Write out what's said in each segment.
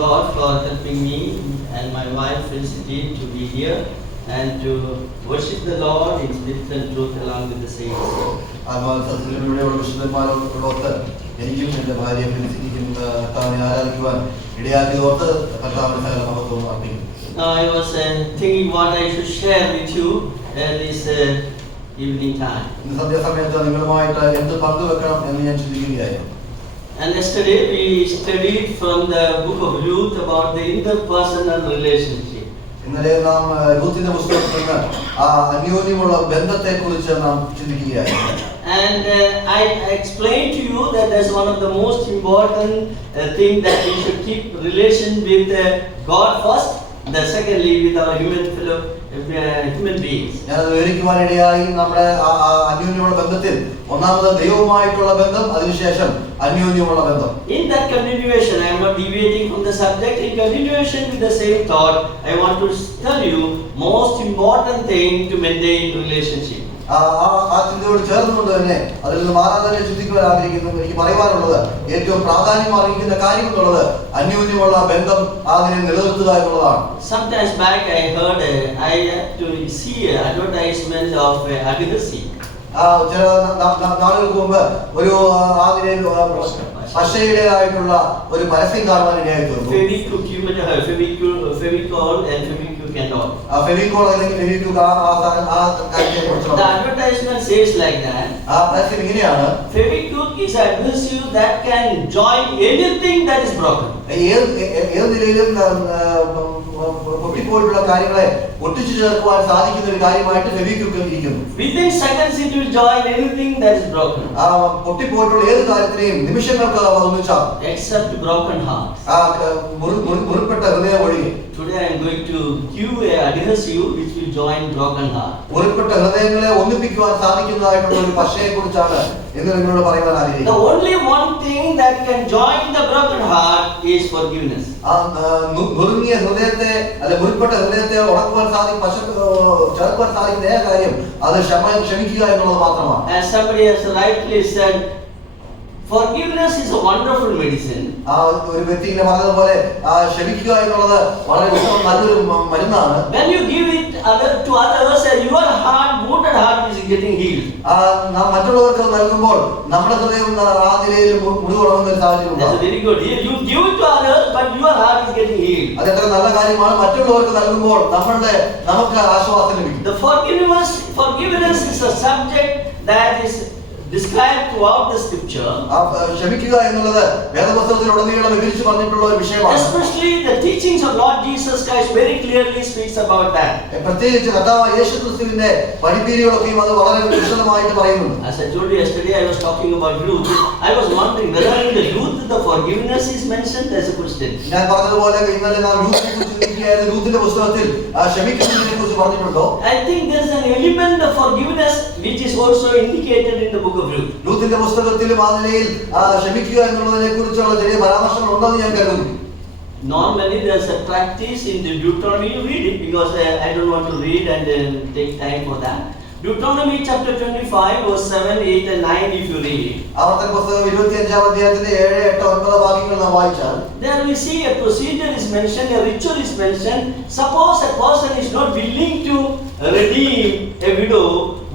God for helping me and my wife Felicity to be here and to worship the Lord in spirit and truth along with the saints. ആത്മാവിലുള്ള വിശുദ്ധന്മാരോടൊത്ത് എനിക്കും എൻ്റെ ഭാര്യ ഫെലിസിറ്റിക്കും കർത്താവിനെ ആരാധിക്കുവാൻ ഇടയാക്കി ഓർത്ത് കർത്താവിന് സകല മഹത്വവും അർപ്പിക്കുന്നു. Now I was thinking what I should share with you this evening time. ഇന്ന് സന്ധ്യാസമയത്ത് നിങ്ങളുമായിട്ട് എന്ത് പങ്കുവെക്കണം എന്ന് ഞാൻ ചിന്തിക്കുകയായിരുന്നു. And yesterday we studied from the book of Ruth about the interpersonal relationship. ഇന്നലെ നാം രൂത്തിന്റെ പുസ്തകത്തിൽ നിന്ന് ആ അന്യോന്യമുള്ള ബന്ധത്തെക്കുറിച്ച് നാം ചിന്തിക്കുകയായിരുന്നു. And I explained to you that that's one of the most important thing that we should keep relation with God first, the secondly with our human beings. ഞാൻ വിവരിക്കുവാനിടയായി നമ്മുടെ അന്യോന്യമുള്ള ബന്ധത്തിൽ ഒന്നാമത് ദൈവവുമായിട്ടുള്ള ബന്ധം, അതിനുശേഷം അന്യോന്യമുള്ള ബന്ധം. In that continuation, I am not deviating from the subject. In continuation with the same thought, I want to tell you most important thing to maintain relationship. ആ ചിന്തയോട് ചേർന്നുകൊണ്ട് തന്നെ അതിൽ നിന്ന് മാറാൻ തന്നെ ചിന്തിക്കുവാൻ ആഗ്രഹിക്കുന്നു. എനിക്ക് പറയുവാനുള്ളത് ഏറ്റവും പ്രാധാന്യം അറിയിക്കുന്ന കാര്യം എന്നുള്ളത് അന്യോന്യമുള്ള ബന്ധം അതിനെ നിലനിർത്തുക എന്നുള്ളതാണ്. Sometimes back I heard I had to see an advertisement of Agadasi. ചില നാളുകൾക്ക് മുമ്പ് ഒരു പശയുടേതായിട്ടുള്ള ഒരു പരസ്യം കാണുവാൻ ഇടയായി തീർന്നു. Fevicol and Fevikwik and all. Fevicol അല്ലെങ്കിൽ Fevikwik The advertisement says like that. ആ പരസ്യം ഇങ്ങനെയാണ്: Fevikwik is adhesive that can join anything that is broken. ഏത് നിലയിലും പൊട്ടിപ്പോയിട്ടുള്ള കാര്യങ്ങളെ ഒട്ടിച്ചു ചേർക്കുവാൻ സാധിക്കുന്ന ഒരു കാര്യമായിട്ട് ഫെവിക്വിക് ഇരിക്കുന്നു. Within seconds it will join anything that is broken. പൊട്ടിപ്പോയിട്ടുള്ള ഏത് കാര്യത്തിനെയും നിമിഷങ്ങൾക്ക് ഒന്നിച്ചാൽ except broken heart. മുറിപ്പെട്ട ഹൃദയം ഒഴികെ. Today I am going to give a adhesive which will join broken heart. മുറിപ്പെട്ട ഹൃദയങ്ങളെ ഒന്നിപ്പിക്കുവാൻ സാധിക്കുന്നതായിട്ടുള്ള ഒരു പശയെക്കുറിച്ചാണ് ഇന്ന് നിങ്ങളോട് പറയുവാൻ ആഗ്രഹിക്കുന്നത്. The only one thing that can join the broken heart is forgiveness. നുറുങ്ങിയ ഹൃദയത്തെ അല്ലെ മുറിപ്പെട്ട ഹൃദയത്തെ ഉടക്കുവാൻ ചേർക്കുവാൻ സാധിക്കുന്ന ഏക കാര്യം അത് ക്ഷമിക്കുക എന്നുള്ളത് മാത്രമാണ്. As somebody has rightly said, forgiveness is a wonderful medicine. ഒരു വ്യക്തി ഇങ്ങനെ പറഞ്ഞതുപോലെ ക്ഷമിക്കുക എന്നുള്ളത് വളരെ നല്ലൊരു മരുന്നാണ്. When you give it to others, your heart, wounded heart is getting healed. നാം മറ്റുള്ളവർക്ക് നൽകുമ്പോൾ നമ്മുടെ ഹൃദയം ആ നിലയിൽ മുറിവുണങ്ങുന്ന ഒരു സാഹചര്യം ഉണ്ടാകും. That's very good. You give it to others, but your heart is getting healed. അത് എത്ര നല്ല കാര്യമാണ്. മറ്റുള്ളവർക്ക് നൽകുമ്പോൾ നമുക്ക് ആശ്വാസം ലഭിക്കും. The forgiveness is a subject that is described throughout the scripture. ക്ഷമിക്കുക എന്നുള്ളത് വേദപുസ്തകത്തിലുടനീളം വിവരിച്ചു പറഞ്ഞിട്ടുള്ള ഒരു വിഷയമാണ്. Especially the teachings of Lord Jesus Christ very clearly speaks about that. പ്രത്യേകിച്ച് കർത്താവായ യേശുക്രിസ്തുവിന്റെ പഠിപ്പീരുകളൊക്കെയും അത് വളരെ വിശദമായിട്ട് പറയുന്നു. As I told you yesterday, I was talking about Ruth. I was wondering whether in the Ruth the forgiveness is mentioned. There's a question. ഞാൻ പറഞ്ഞതുപോലെ ഇന്നലെ നാം രൂത്തിനെ കുറിച്ച് ചിന്തിക്കുകയായിരുന്നു. രൂത്തിന്റെ പുസ്തകത്തിൽ ക്ഷമിക്കുന്നതിനെ കുറിച്ച് പറഞ്ഞിട്ടുണ്ടോ? I think there's an element of forgiveness which is also indicated in the book of Ruth. രൂത്തിന്റെ പുസ്തകത്തിലും ആ നിലയിൽ ക്ഷമിക്കുക എന്നുള്ളതിനെ കുറിച്ചുള്ള ചെറിയ പരാമർശങ്ങൾ ഉണ്ടെന്ന് ഞാൻ കരുതുന്നു. Normally there's a practice in the Deuteronomy. You read it because I don't want to read and take time for that. Deuteronomy chapter 25 verse 7, 8 and 9 if you read it. ആവർത്തന പുസ്തകം 25-ാം അധ്യായത്തിന്റെ 7, 8, 9 വാക്യങ്ങൾ നാം വായിച്ചാൽ there we see a procedure is mentioned, a ritual is mentioned. Suppose a person is not willing to redeem a widow,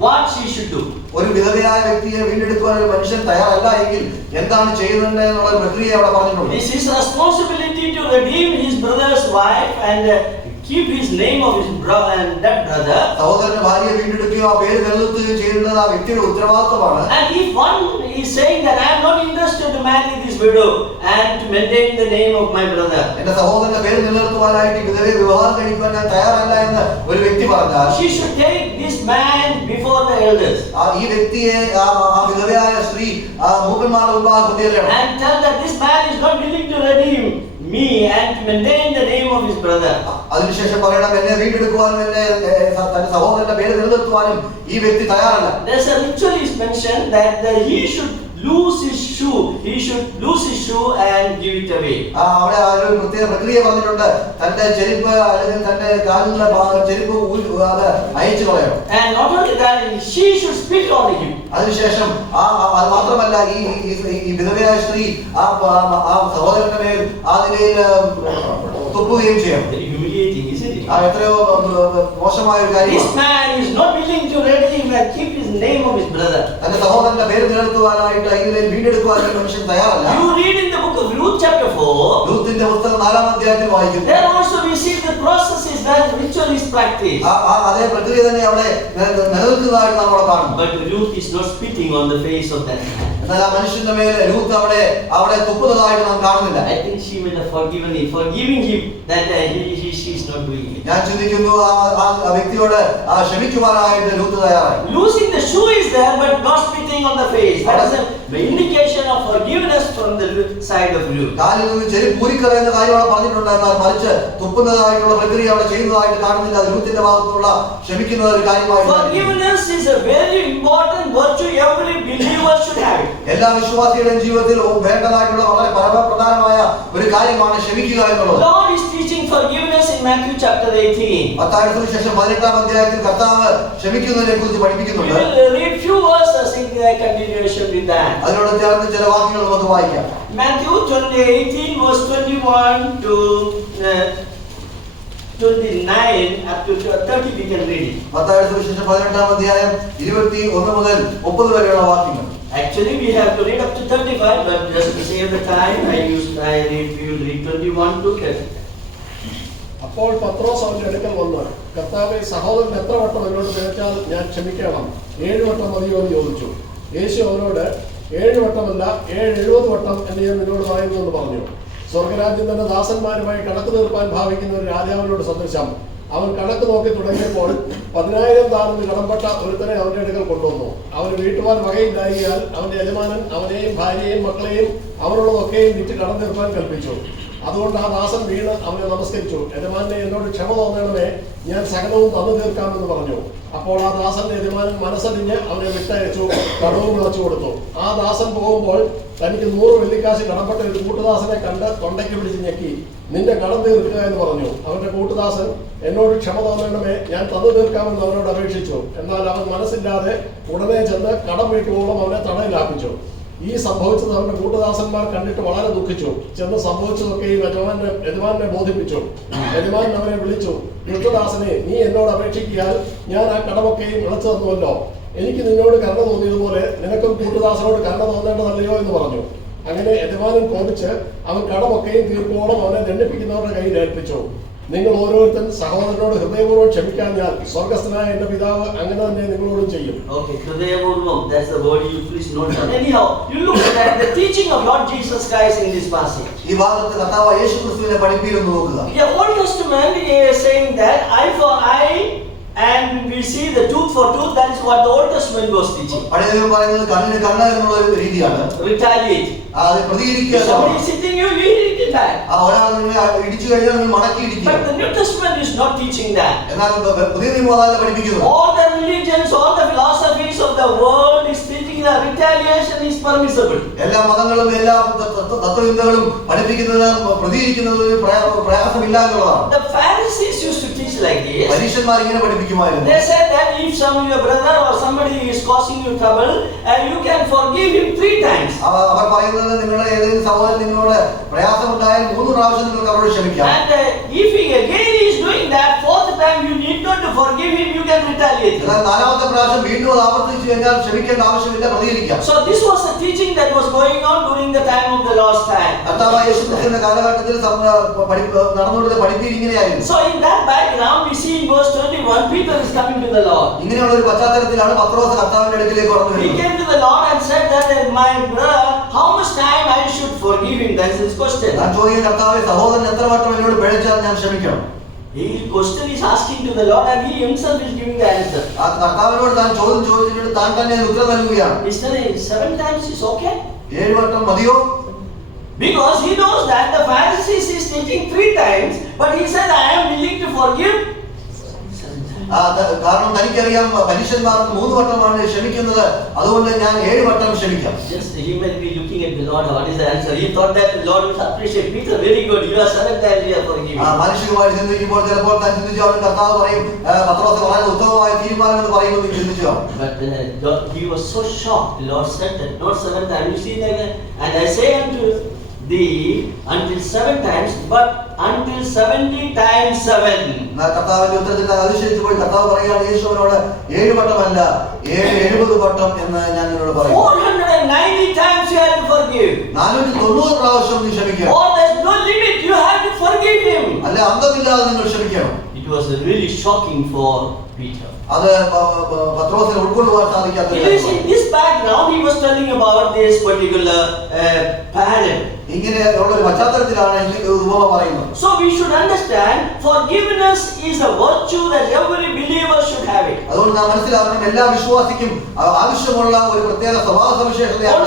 what she should do? ഒരു വിധവയായ വ്യക്തിയെ വീണ്ടെടുക്കുവാൻ ഒരു മനുഷ്യൻ തയ്യാറല്ല എങ്കിൽ എന്താണ് ചെയ്യുന്നത് എന്നുള്ള പ്രക്രിയ അവിടെ പറഞ്ഞിട്ടുണ്ട്. This is responsibility to redeem his brother's wife and keep his name of his brother and that brother. സഹോദരന്റെ ഭാര്യയെ വീണ്ടെടുക്കുകയോ ആ പേര് നിലനിർത്തുകയോ ചെയ്യുന്നത് ആ വ്യക്തിയുടെ ഉത്തരവാദിത്തമാണ്. And if one is saying that I am not interested to marry this widow and to maintain the name of my brother, എന്റെ സഹോദരന്റെ പേര് നിലനിർത്തുവാനായിട്ട് വിധവയെ വിവാഹം കഴിക്കുവാൻ ഞാൻ തയ്യാറല്ല എന്ന് ഒരു വ്യക്തി പറഞ്ഞാൽ she should take this man before the elders. ഈ വ്യക്തിയെ ആ വിധവയായ സ്ത്രീ മൂപ്പന്മാരുടെ മുമ്പാകെ കൊണ്ടുവരണം. And tell that this man is not willing to redeem me and to maintain the name of his brother. അതിനുശേഷം പറയണം എന്നെ വീണ്ടെടുക്കുവാനും എന്നെ തന്റെ സഹോദരന്റെ പേര് നിലനിർത്തുവാനും ഈ വ്യക്തി തയ്യാറല്ല. There's a ritual is mentioned that he should lose his shoe. He should lose his shoe and give it away. അവിടെ ഒരു പ്രത്യേക പ്രക്രിയ പറഞ്ഞിട്ടുണ്ട്. തന്റെ ചെരുപ്പ് അല്ലെങ്കിൽ തന്റെ കാലിലെ ചെരുപ്പ് അത് അയച്ചു കളയണം. And not only that, she should spit on him. അതിനുശേഷം അത് മാത്രമല്ല ഈ വിധവയായ സ്ത്രീ ആ സഹോദരന്റെ മേൽ ആ നിലയിൽ തുപ്പുകയും ചെയ്യും. Humiliating, isn't it? എത്രയോ മോശമായ ഒരു കാര്യമാണ്. This man is not willing to readily keep his name of his brother. തന്റെ സഹോദരന്റെ പേര് നിലനിർത്തുവാനായിട്ട് ഈ നിലയിൽ വീണ്ടെടുക്കുവാൻ മനുഷ്യൻ തയ്യാറല്ല. You read in the book of Ruth chapter 4. രൂത്തിന്റെ പുസ്തകം 4-ാം അധ്യായത്തിൽ വായിക്കുന്നു. There also we see the process is that ritual is practiced. അതേ പ്രക്രിയ തന്നെ അവിടെ നിലനിൽക്കുന്നതായിട്ട് നാം അവിടെ കാണുന്നു. But Ruth is not spitting on the face of that man. എന്നാൽ ആ മനുഷ്യന്റെ മേൽ രൂത്ത് അവിടെ തുപ്പുന്നതായിട്ട് നാം കാണുന്നില്ല. I think she will have forgiving him that she is not doing it. ഞാൻ ചിന്തിക്കുന്നു ആ വ്യക്തിയോട് ക്ഷമിക്കുവാനായിട്ട് രൂത്ത് തയ്യാറായി. Losing the shoe is there, but not spitting on the face. That is the indication of forgiveness from the side of Ruth. കാലിൽ നിന്ന് ചെരുപ്പ് ഊരിക്കളയുന്ന കാര്യം അവിടെ പറഞ്ഞിട്ടുണ്ട്. എന്നാൽ മറിച്ച് തുപ്പുന്നതായിട്ടുള്ള പ്രക്രിയ അവിടെ ചെയ്യുന്നതായിട്ട് കാണുന്നില്ല. അത് രൂത്തിന്റെ ഭാഗത്തുള്ള ക്ഷമിക്കുന്ന ഒരു കാര്യമായി. Forgiveness is a very important virtue every believer should have. എല്ലാ വിശ്വാസികളുടെയും ജീവിതത്തിൽ വേണ്ടതായിട്ടുള്ള വളരെ പരമപ്രധാനമായ ഒരു കാര്യമാണ് ക്ഷമിക്കുക എന്നുള്ളത്. Lord is teaching forgiveness in Matthew chapter 18. മത്തായിയുടെ സുവിശേഷം 18-ാം അധ്യായത്തിൽ കർത്താവ് ക്ഷമിക്കുന്നതിനെ കുറിച്ച് പഠിപ്പിക്കുന്നുണ്ട്. We will read few verses in continuation with that. അതിനോട് ചേർന്ന് ചില വാക്യങ്ങൾ നമുക്ക് വായിക്കാം. Matthew 18 verse 21 to 29 up to 30 we can read it. മത്തായിയുടെ സുവിശേഷം 18-ാം അധ്യായം 21 മുതൽ 30 വരെയുള്ള വാക്യങ്ങൾ. Actually we have to read up to 35, but just to save the time we will read 21 to 30. അപ്പോൾ പത്രോസ് അവന്റെ അടുക്കൽ വന്ന്, കർത്താവേ, സഹോദരൻ എത്ര വട്ടം എന്നോട് പിഴച്ചാൽ ഞാൻ ക്ഷമിക്കണം? 7 വട്ടം മതിയോ എന്ന് ചോദിച്ചു. യേശു അവനോട്, 7 വട്ടമല്ല 70 വട്ടം എന്ന് ഞാൻ നിന്നോട് പറയുന്നു എന്ന് പറഞ്ഞു. സ്വർഗരാജ്യം തന്റെ ദാസന്മാരുമായി കണക്ക് തീർപ്പാൻ ഭാവിക്കുന്ന ഒരു രാജാവിനോട് സദൃശം. അവൻ കണക്ക് നോക്കി തുടങ്ങിയപ്പോൾ 10,000 താലന്ത് കടംപെട്ട ഒരുത്തനെ അവന്റെ അടുക്കൽ കൊണ്ടുവന്നു. അവന് വീട്ടുവാൻ വകയില്ലായകയാൽ അവന്റെ യജമാനൻ അവനെയും ഭാര്യയെയും മക്കളെയും അവനുള്ളതൊക്കെയും വിറ്റ് കടം തീർപ്പാൻ കൽപ്പിച്ചു. അതുകൊണ്ട് ആ ദാസൻ വീണ് അവനെ നമസ്കരിച്ചു. യജമാനെ, എന്നോട് ക്ഷമ തോന്നണമേ, ഞാൻ സകലവും തന്നു തീർക്കാമെന്ന് പറഞ്ഞു. അപ്പോൾ ആ ദാസന്റെ യജമാനൻ മനസ്സലിഞ്ഞ് അവനെ വിട്ടയച്ചു, കടവും വിളച്ചു കൊടുത്തു. ആ ദാസൻ പോകുമ്പോൾ തനിക്ക് 100 വെള്ളിക്കാശ് കടംപെട്ട ഒരു കൂട്ടുദാസനെ കണ്ട് തൊണ്ടയ്ക്ക് പിടിച്ച് ഞെക്കി, നിന്റെ കടം തീർക്കുക എന്ന് പറഞ്ഞു. അവന്റെ കൂട്ടുദാസൻ, എന്നോട് ക്ഷമ തോന്നണമേ, ഞാൻ തന്നു തീർക്കാമെന്ന് അവനോട് അപേക്ഷിച്ചു. എന്നാൽ അവൻ മനസ്സില്ലാതെ ഉടനെ ചെന്ന് കടം വീട്ടുവോളം അവനെ തടവിലാപ്പിച്ചു. ഈ സംഭവിച്ചത് അവന്റെ കൂട്ടുദാസന്മാർ കണ്ടിട്ട് വളരെ ദുഃഖിച്ചു. ചെന്ന് സംഭവിച്ചതൊക്കെയും യജമാനെ ബോധിപ്പിച്ചു. യജമാൻ അവനെ വിളിച്ചു, കൂട്ടുദാസനെ, നീ എന്നോട് അപേക്ഷിക്കിയാൽ ഞാൻ ആ കടമൊക്കെയും ഇളച്ചു തന്നുവല്ലോ. എനിക്ക് നിന്നോട് കരുണ തോന്നിയതുപോലെ നിനക്കും കൂട്ടുദാസനോട് കരുണ തോന്നേണ്ടതല്ലയോ എന്ന് പറഞ്ഞു. അങ്ങനെ യജമാനൻ കോപിച്ച് അവൻ കടമൊക്കെയും തീർപ്പോളം അവനെ ദണ്ഡിപ്പിക്കുന്നവരുടെ കയ്യിൽ ഏൽപ്പിച്ചു. നിങ്ങൾ ഓരോരുത്തരും സഹോദരനോട് ഹൃദയപൂർവ്വം ക്ഷമിക്കാഞ്ഞാൽ സ്വർഗസ്ഥനായ എന്റെ പിതാവ് അങ്ങനെ തന്നെ നിങ്ങളോടും ചെയ്യും. Okay, ഹൃദയപൂർവ്വം, that's the word you please note down. Anyhow, you look at the teaching of Lord Jesus Christ in this passage. ഈ ഭാഗത്ത് കർത്താവ് യേശുക്രിസ്തുവിനെ പഠിപ്പിക്കുന്നു നോക്കുക. The Old Testament is saying that eye for eye and we see the tooth for tooth. That is what the Old Testament was teaching. പഴയ നിയമം പറയുന്നത് കണ്ണിന് കണ്ണ് എന്നുള്ള ഒരു രീതിയാണ്. Retaliate. അത് പ്രതികരിക്കുക. Somebody is hitting you, you hit it back. ഒരാൾ നിന്നെ ഇടിച്ചു കഴിഞ്ഞാൽ നിങ്ങൾ മടക്കി ഇടിക്കുക. But the New Testament is not teaching that. എന്നാൽ പുതിയ നിയമം അതല്ല പഠിപ്പിക്കുന്നത്. All the religions, all the philosophies of the world is teaching that retaliation is permissible. എല്ലാ മതങ്ങളും എല്ലാ തത്വചിന്തകളും പഠിപ്പിക്കുന്നത് പ്രതികരിക്കുന്നതിന് പ്രയാസമില്ല എന്നുള്ളതാണ്. The Pharisees used to teach like this. പരീക്ഷന്മാർ ഇങ്ങനെ പഠിപ്പിക്കുമായിരുന്നു. They said that if your brother or somebody is causing you trouble, you can forgive him 3 times. അവർ പറയുന്നത് നിങ്ങളുടെ ഏതെങ്കിലും സഹോദരൻ നിങ്ങളോട് പ്രയാസമുണ്ടായാൽ 3 പ്രാവശ്യം നിങ്ങൾക്ക് അവരോട് ക്ഷമിക്കാം. And if he again is doing that 4th time, you need not to forgive him, you can retaliate. എന്നാൽ 4ാമത്തെ പ്രാവശ്യം വീണ്ടും അത് ആവർത്തിച്ചു കഴിഞ്ഞാൽ ക്ഷമിക്കേണ്ട ആവശ്യമില്ല, പ്രതികരിക്കാം. So this was the teaching that was going on during the time of the Lord's time. കർത്താവായ യേശുക്രിസ്തുവിന്റെ കാലഘട്ടത്തിൽ നടന്നുകൊണ്ടിരുന്ന പഠിപ്പീര് ഇങ്ങനെയായിരുന്നു. So in that background, we see in verse 21, Peter is coming to the Lord. ഇങ്ങനെയുള്ള ഒരു പശ്ചാത്തലത്തിലാണ് പത്രോസ് കർത്താവിന്റെ അടുക്കിലേക്ക് കടന്നു He വരുന്നത്. came to the Lord and said that my brother, how much time I should forgive him? That's his question. ഞാൻ ചോദിക്കുന്ന കർത്താവേ, സഹോദരൻ എത്ര വട്ടം എന്നോട് പിഴച്ചാൽ ഞാൻ ക്ഷമിക്കണം? He question is asking to the Lord and he himself is giving the answer. ആ കർത്താവിനോട് താൻ ചോദിച്ചിട്ട് താൻ തന്നെ ഉത്തരം നൽകുകയാണ്. He said 7 times is okay. 7 വട്ടം മതിയോ? Because he knows that the Pharisees is thinking 3 times, but he said I am willing to forgive 7 times. കാരണം തനിക്കറിയാം പരീക്ഷന്മാർ 3 വട്ടമാണ് ക്ഷമിക്കുന്നത്, അതുകൊണ്ട് ഞാൻ 7 വട്ടം ക്ഷമിക്കാം. Just he might be looking at the Lord. What is the answer? He thought that the Lord would appreciate Peter. Very good. You are 7 times you are forgiven. മാനുഷികമായി ചിന്തിക്കുമ്പോൾ ചിലപ്പോൾ താൻ ചിന്തിച്ചു അവൻ കർത്താവ് പറയും പത്രോസ് വളരെ ഉത്തമമായ തീരുമാനം എന്ന് പറയുമെന്ന് ചിന്തിച്ചു. But he was so shocked. The Lord said that not 7 times. You see that, and I say unto thee until 7 times, but until 70 times 7. കർത്താവിന്റെ ഉത്തരത്തിൽ അതിശയിച്ചു പോയി. കർത്താവ് പറയുകയാണ് യേശുവിനോട് 7 വട്ടമല്ല 70 വട്ടം എന്ന് ഞാൻ നിന്നോട് പറയും. 490 times you have to forgive. 490 പ്രാവശ്യം നീ ക്ഷമിക്കണം. Oh, there's no limit. You have to forgive him. അല്ല, അന്തമില്ലാതെ നിങ്ങൾ ക്ഷമിക്കണം. It was really shocking for Peter. അത് പത്രോസിനെ ഉൾക്കൊള്ളുവാൻ സാധിക്കാത്ത. In this background, he was telling about this particular parable. ഇങ്ങനെ ഉള്ള ഒരു പശ്ചാത്തലത്തിലാണ് ഈ ഉപമ പറയുന്നത്. So we should understand forgiveness is a virtue that every believer should have it. അതുകൊണ്ട് നാം മനസ്സിലാക്കണം എല്ലാ വിശ്വാസിക്കും ആവശ്യമുള്ള ഒരു പ്രത്യേക സ്വഭാവ സവിശേഷതയാണ്.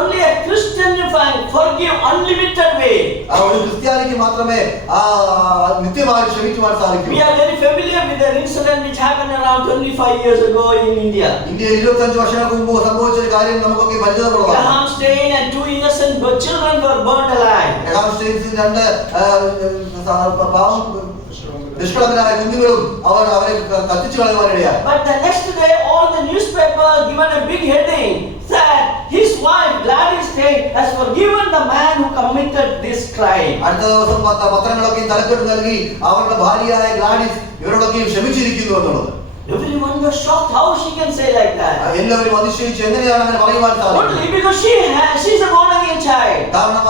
Only a Christian can forgive unlimited way. ഒരു ക്രിസ്ത്യാനിക്ക് മാത്രമേ നിത്യമായി ക്ഷമിക്കുവാൻ സാധിക്കൂ. We are very familiar with the incident which happened around 25 years ago in India. ഇന്ത്യയിൽ 25 വർഷങ്ങൾക്ക് മുമ്പ് സംഭവിച്ച ഒരു കാര്യം നമുക്കൊക്കെ പരിചിതമുള്ളതാണ്. Graham Stein and 2 innocent children were burned alive. Graham Staines 2 നിഷ്കളങ്കരായ കുഞ്ഞുങ്ങളും അവരെ കത്തിച്ചു കളയുവാനിടയായി. But the next day all the newspaper given a big heading that his wife Gladys Stein has forgiven the man who committed this crime. അടുത്ത ദിവസം പത്രങ്ങളൊക്കെ തലക്കെട്ട് നൽകി അവരുടെ ഭാര്യയായ ഗ്ലാഡിസ് ഇവരോടൊക്കെ ക്ഷമിച്ചിരിക്കുന്നു എന്നുള്ളത്. Everyone was shocked. How she can say like that? എല്ലാവരും അതിശയിച്ചു എങ്ങനെയാണ് അങ്ങനെ പറയുവാൻ സാധിക്കുന്നത്? Only because she's a born again child. കാരണം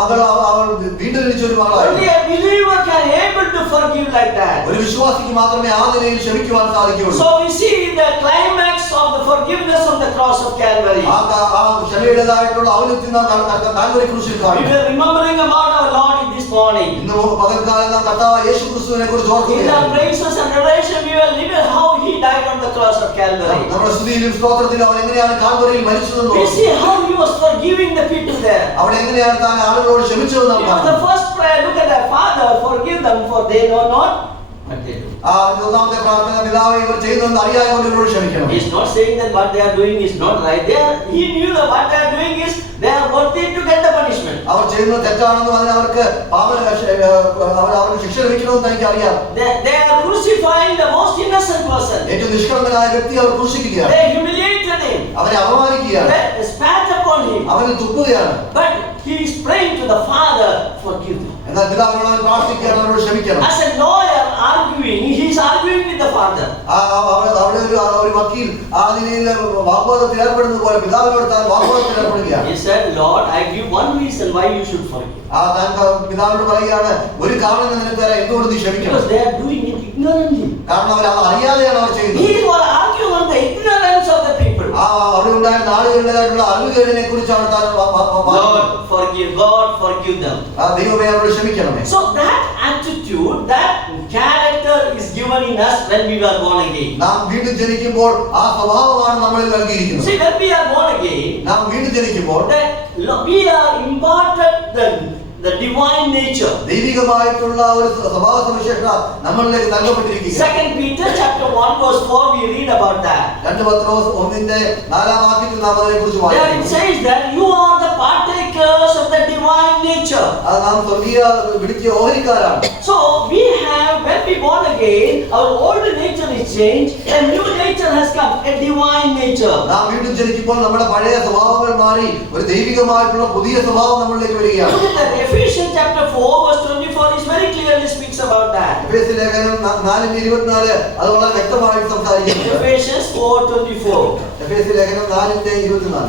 മകൾ അവൾ വീണ്ടും ജനിച്ച ഒരു മകളാണ്. Only a believer can able to forgive like that. ഒരു വിശ്വാസിക്ക് മാത്രമേ ആ നിലയിൽ ക്ഷമിക്കുവാൻ സാധിക്കുകയുള്ളൂ. So we see the climax of the forgiveness on the cross of Calvary. ആ ക്ഷമയുടേതായിട്ടുള്ള ഔന്നത്യം കാൽവരി ക്രൂശിൽ കാണും. We were remembering about our Lord in this morning. ഇന്ന് പകൽക്കാലം നാം കർത്താവ് യേശുക്രിസ്തുവിനെ കുറിച്ച് In our ഓർക്കുകയാണ്. praises and adoration we were living how he died on the cross of Calvary. നമ്മുടെ സ്തുതിയിലും സ്തോത്രത്തിലും അവൻ എങ്ങനെയാണ് കാൽവരിയിൽ മരിച്ചതെന്ന് We see how he was forgiving the people there. അവിടെ എങ്ങനെയാണ് താൻ ആളുകളോട് ക്ഷമിച്ചതെന്ന് നാം It was the കാണുന്നു. first prayer. Look at that. Father, forgive them for they know not what they do. ഒന്നാമത്തെ പ്രാർത്ഥന, പിതാവേ ഇവർ ചെയ്യുന്നതെന്ന് അറിയാതെ ഇവരോട് ക്ഷമിക്കണം. He is not saying that what they are doing is not right. He knew that what they are doing is they are worthy to get the punishment. അവർ ചെയ്യുന്നത് തെറ്റാണെന്നും അതിന് അവർക്ക് അവർക്ക് ശിക്ഷ ലഭിക്കണമെന്ന് എനിക്ക് അറിയാം. They are crucifying the most innocent person. ഏറ്റവും നിഷ്കളങ്കനായ വ്യക്തി അവർ ക്രൂശിക്കുകയാണ്. They humiliated him. അവരെ അപമാനിക്കുകയാണ്. They spat upon him. അവനെ തുപ്പുകയാണ്. But he is praying to the Father, forgive them. എന്നാൽ പിതാവിനോട് അവൻ പ്രാർത്ഥിക്കുകയാണ്, അവരോട് ക്ഷമിക്കണം. As a lawyer arguing, he is arguing with the Father. അവിടെ ഒരു വക്കീൽ ആ നിലയിൽ വാഗ്വാദത്തിൽ ഏർപ്പെടുന്നത് പോലെ പിതാവിനോട് താൻ വാഗ്വാദത്തിൽ ഏർപ്പെടുകയാണ്. He said, Lord, I give one reason why you should forgive. താൻ പിതാവിനോട് പറയുകയാണ്, ഒരു കാരണം നിനക്ക് തരാം, എന്തുകൊണ്ട് നീ ക്ഷമിക്കണം? Because they are doing it ignorantly. കാരണം അവർ അറിയാതെയാണ് അവർ ചെയ്യുന്നത്. He was arguing on the ignorance of the people. അവിടെ ഉണ്ടായിരുന്ന ആളുകളുടേതായിട്ടുള്ള അറിവുകേടിനെ കുറിച്ചാണ് താൻ God forgive them. ദൈവമേ അവരോട് ക്ഷമിക്കണമേ. So that attitude, that character is given in us when we were born again. നാം വീണ്ടും ജനിക്കുമ്പോൾ ആ സ്വഭാവമാണ് നമ്മളിൽ നൽകിയിരിക്കുന്നത്. See, when we are born again, നാം വീണ്ടും ജനിക്കുമ്പോൾ we are imparted the divine nature. ദൈവികമായിട്ടുള്ള ഒരു സ്വഭാവ സവിശേഷത നമ്മളിലേക്ക് നൽകപ്പെട്ടിരിക്കുന്നു. 2 Peter chapter 1 verse 4 we read about that. 2 പത്രോസ് 1:4 നാം അതിനെക്കുറിച്ച് There it വായിക്കുന്നു. says that you are the partakers of the divine nature. അത് നാം സ്വർഗീയ വിളിക്കുക ഓഹരിക്കാരാണ്. So we have, when we born again, our old nature is changed, a new nature has come, a divine nature. നാം വീണ്ടും ജനിക്കുമ്പോൾ നമ്മുടെ പഴയ സ്വഭാവങ്ങൾ മാറി ഒരു ദൈവികമായിട്ടുള്ള പുതിയ സ്വഭാവം നമ്മളിലേക്ക് വരികയാണ്. Look at that. Ephesians chapter 4 verse 24 is very clearly speaks about that. എഫേസ്യ ലേഖനം 4:24 അത് വളരെ വ്യക്തമായിട്ട് സംസാരിക്കുന്നു. Ephesians 4:24. എഫേസ്യ ലേഖനം 4:24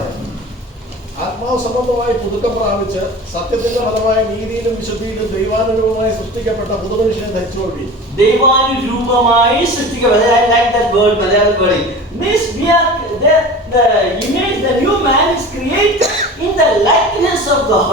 ആത്മാവ് സംബന്ധമായി പുതുക്കം പ്രാപിച്ച് സത്യത്തിന്റെ ഫലമായ നീതിയിലും വിശുദ്ധിയിലും ദൈവാനുരൂപമായി സൃഷ്ടിക്കപ്പെട്ട പുതുമനുഷ്യനെ ധരിച്ചുകൊള്ളി. ദൈവാനുരൂപമായി സൃഷ്ടിക്കപ്പെട്ട, I like that word, Malayalam word. Means we are the image, the new man is created in the likeness of God.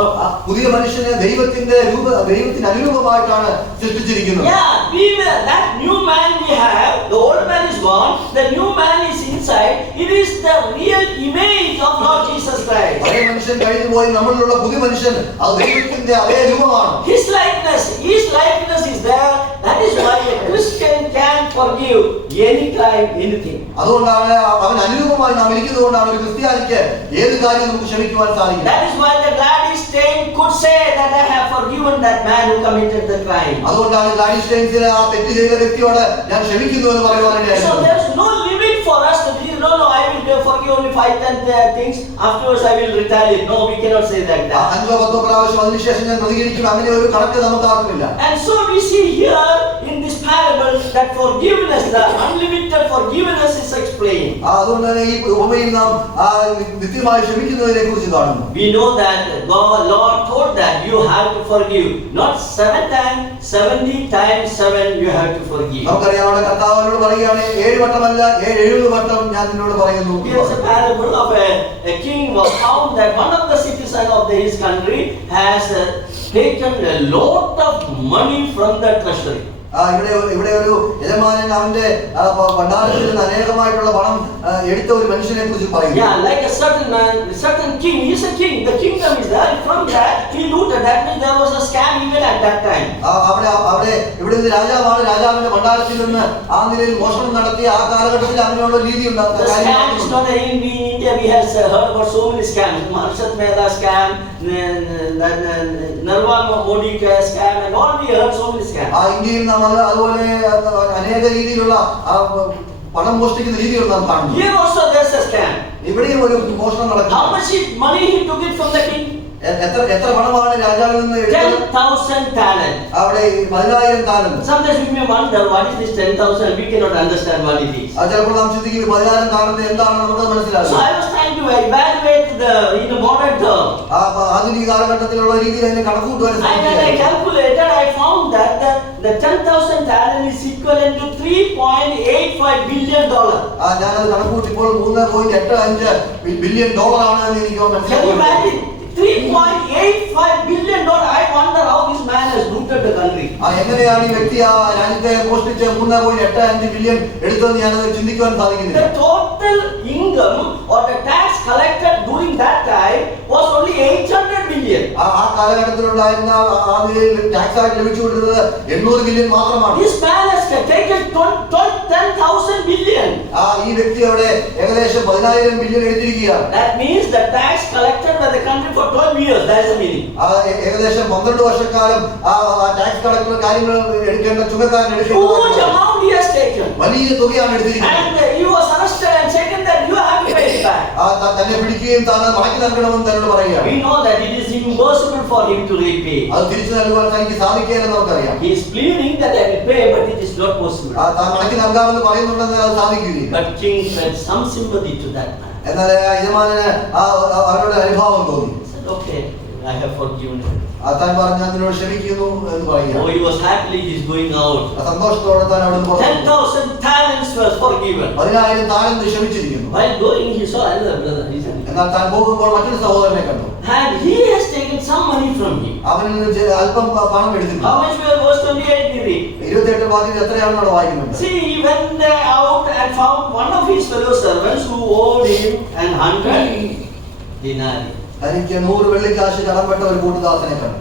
പുതിയ മനുഷ്യനെ ദൈവത്തിന് അനുരൂപമായിട്ടാണ് സൃഷ്ടിച്ചിരിക്കുന്നത്. Yeah, we were that new man we have. The old man is gone. The new man is inside. It is the real image of Lord Jesus Christ. പഴയ മനുഷ്യൻ കഴിഞ്ഞു പോയി, നമ്മളിലുള്ള പുതിയ മനുഷ്യൻ അത് ദൈവത്തിന്റെ അതേ രൂപമാണ്. His likeness is there. That is why a Christian can forgive any crime, anything. അതുകൊണ്ടാണ് അവൻ അനുരൂപമായി നാം ഇരിക്കുന്നതുകൊണ്ടാണ് ഒരു ക്രിസ്ത്യാനിക്ക് ഏത് കാര്യം നമുക്ക് ക്ഷമിക്കുവാൻ സാധിക്കും. That is why the Gladys Stein could say that I have forgiven that man who committed the crime. അതുകൊണ്ടാണ് ഗ്ലാഡിസ് സ്റ്റെയിൻസിനെ ആ തെറ്റ് ചെയ്ത വ്യക്തിയോട് ഞാൻ ക്ഷമിക്കുന്നു എന്ന് പറയുവാനായിട്ട്. So there is no limit for us to be, no, I will forgive only 5-10 things. Afterwards I will retaliate. No, we cannot say that. 5-10 പ്രാവശ്യം അതിനുശേഷം ഞാൻ പ്രതികരിക്കും, അങ്ങനെ ഒരു കണക്ക് നമുക്ക് ആർക്കുമില്ല. And so we see here in this parable that forgiveness, the unlimited forgiveness is explained. അതുകൊണ്ട് തന്നെ ഈ ഉപമയിൽ നാം നിത്യമായി ക്ഷമിക്കുന്നതിനെ കുറിച്ച് കാണുന്നു. We know that Lord told that you have to forgive, not 7 times, 70 times 7 you have to forgive. നമുക്കറിയാം, അവിടെ കർത്താവിനോട് പറയുകയാണ് 7 വട്ടമല്ല 70 വട്ടം ഞാൻ നിന്നോട് പറയുന്നു. Here's a parable of a king was found that one of the citizens of his country has taken a lot of money from the treasury. ഇവിടെ ഒരു യജമാനൻ അവന്റെ ഭണ്ഡാരത്തിൽ നിന്ന് അനേകമായിട്ടുള്ള പണം എടുത്ത ഒരു മനുഷ്യനെ കുറിച്ച് പറയുന്നു. Yeah, like a certain man, certain king. He is a king. The kingdom is there. From that he looted. That means there was a scam even at that time. അവിടെ ഇവിടെ നിന്ന് രാജാവാണ്, രാജാവിന്റെ ഭണ്ഡാരത്തിൽ നിന്ന് ആ നിലയിൽ മോഷണം നടത്തി ആ കാലഘട്ടത്തിൽ അങ്ങനെയുള്ള രീതി ഉണ്ടാകും. The scam is not in India. We have heard about so many scams. Marshat Mehta scam, Narwal Modi scam, and all we heard so many scams. ഇന്ത്യയിൽ നാം അതുപോലെ അനേക രീതിയിലുള്ള പണം മോഷ്ടിക്കുന്ന രീതികൾ നാം കാണുന്നു. Here also there is a scam. ഇവിടെയും ഒരു മോഷണം നടക്കുന്നു. How much money he took it from the king? എത്ര പണമാണ് രാജാവിൽ നിന്ന് എടുത്തത്? 10,000 talent. അവിടെ 10,000 താലന്ത്. Sometimes we may wonder what is this 10,000? We cannot understand what it is. ചിലപ്പോൾ നാം ചിന്തിക്കും 10,000 താലന്ത് എന്താണെന്ന് നമുക്ക് മനസ്സിലാകും. So I was trying to evaluate in the modern term. ആധുനിക കാലഘട്ടത്തിലുള്ള രീതിയിൽ അതിനെ കണക്കുകൂട്ടുവാൻ And when I calculated, I found that the 10,000 talent is equivalent to $3.85 billion. ഞാനത് കണക്കുകൂട്ടിയപ്പോൾ $3.85 ബില്യൺ ആണ് എന്ന് എനിക്ക് Can you മനസ്സിലാക്കി. imagine? $3.85 billion. I wonder how this man has looted the country. എങ്ങനെയാണ് ഈ വ്യക്തി ആ രാജ്യത്തെ മോഷ്ടിച്ച് $3.85 ബില്യൺ എടുത്തതെന്ന് ഞാനത് ചിന്തിക്കുവാൻ സാധിക്കുന്നില്ല. The total income or the tax collected during that time was only 800 billion. ആ കാലഘട്ടത്തിലുണ്ടായിരുന്ന ആ നിലയിൽ ടാക്സ് ആയിട്ട് ലഭിച്ചുകൊണ്ടിരുന്നത് 800 ബില്യൺ മാത്രമാണ്. This man has taken 10,000 billion. ഈ വ്യക്തി അവിടെ ഏകദേശം 10,000 ബില്യൺ എടുത്തിരിക്കുകയാണ്. That means the tax collected by the country for 12 years. That is the meaning. ഏകദേശം 12 വർഷക്കാലം ആ ടാക്സ് കളക്ടർ കാര്യങ്ങൾ എടുക്കേണ്ട ചുമക്കാരൻ Huge amount he has taken. വലിയ തുകയാണ് എടുത്തിരിക്കുന്നത്. And he was arrested and taken that you have to pay it back. തന്നെ പിടിക്കുകയും താൻ മടക്കി നൽകണമെന്ന് തന്നോട് പറയുകയാണ്. We know that it is impossible for him to repay. അത് തിരിച്ചു നൽകുവാൻ തനിക്ക് സാധിക്കില്ലെന്ന് നമുക്കറിയാം. He is pleading that I will pay, but it is not possible. താൻ മടക്കി നൽകാമെന്ന് പറയുന്നുണ്ടെന്ന് അത് സാധിക്കുകയില്ല. But king felt some sympathy to that man. എന്നാൽ യജമാനന് അവരുടെ അനുഭാവം തോന്നി. He said, okay, I have forgiven him. താൻ പറഞ്ഞു ഞാൻ നിന്നോട് ക്ഷമിക്കുന്നു എന്ന് പറയുക. Oh, he was happily he is going out. സന്തോഷത്തോടെ താൻ അവിടെ നിന്ന് 10,000 talents was forgiven. 10,000 താലന്ത് ക്ഷമിച്ചിരിക്കുന്നു. While going, he saw another brother. He said, എന്നാൽ താൻ പോകുമ്പോൾ മറ്റൊരു സഹോദരനെ കണ്ടു. and he has taken some money from him. അവനിൽ നിന്ന് അല്പം പണം എടുത്തിട്ടുണ്ട്. How much were verse 28 we read? 28 വാക്യം എത്രയാണെന്ന് അവിടെ വായിക്കുന്നുണ്ട്. See, he went out and found one of his fellow servants who owed him 100 denarii. തനിക്ക് 100 വെള്ളിക്കാശ് കടംപെട്ട ഒരു കൂട്ടുദാസനെ കണ്ടു.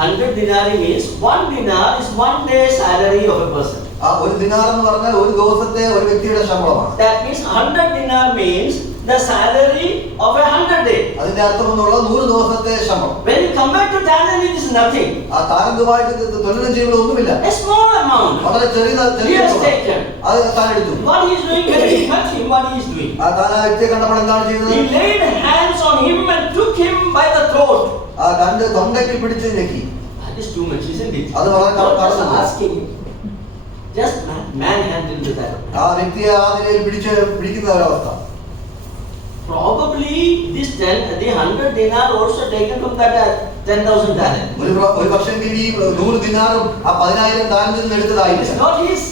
100 denarii means 1 dinar is 1 day salary of a person. ഒരു ദിനാർ എന്ന് പറഞ്ഞാൽ ഒരു ദിവസത്തെ ഒരു വ്യക്തിയുടെ ശമ്പളമാണ്. That means 100 dinar means the salary of 100 days. അതിന്റെ അർത്ഥം എന്നുള്ള 100 ദിവസത്തെ ശമ്പളം. When you compare to talent, it is nothing. ആ താലന്തുമായിട്ട് തുലനം ചെയ്യുന്നത് ഒന്നുമില്ല. A small amount. വളരെ ചെറിയ He has taken. അത് താൻ എടുത്തു. What he is doing, when he met him, what he is doing? താൻ ആ വ്യക്തിയെ കണ്ടപ്പോൾ എന്താണ് ചെയ്യുന്നത്? He laid hands on him and took him by the throat. തന്റെ തൊണ്ടയ്ക്ക് പിടിച്ച് ഞെക്കി. That is too much, isn't it? അത് വളരെ Just asking him. Just manhandled that. ആ വ്യക്തിയെ ആ നിലയിൽ പിടിക്കുന്ന ഒരവസ്ഥ. Probably this 100 dinar also taken from that 10,000 talent. ഒരു പക്ഷെങ്കിൽ ഈ 100 ദിനാറും ആ 10,000 താലന്തിൽ നിന്ന് എടുത്തതായില്ല. It is not his.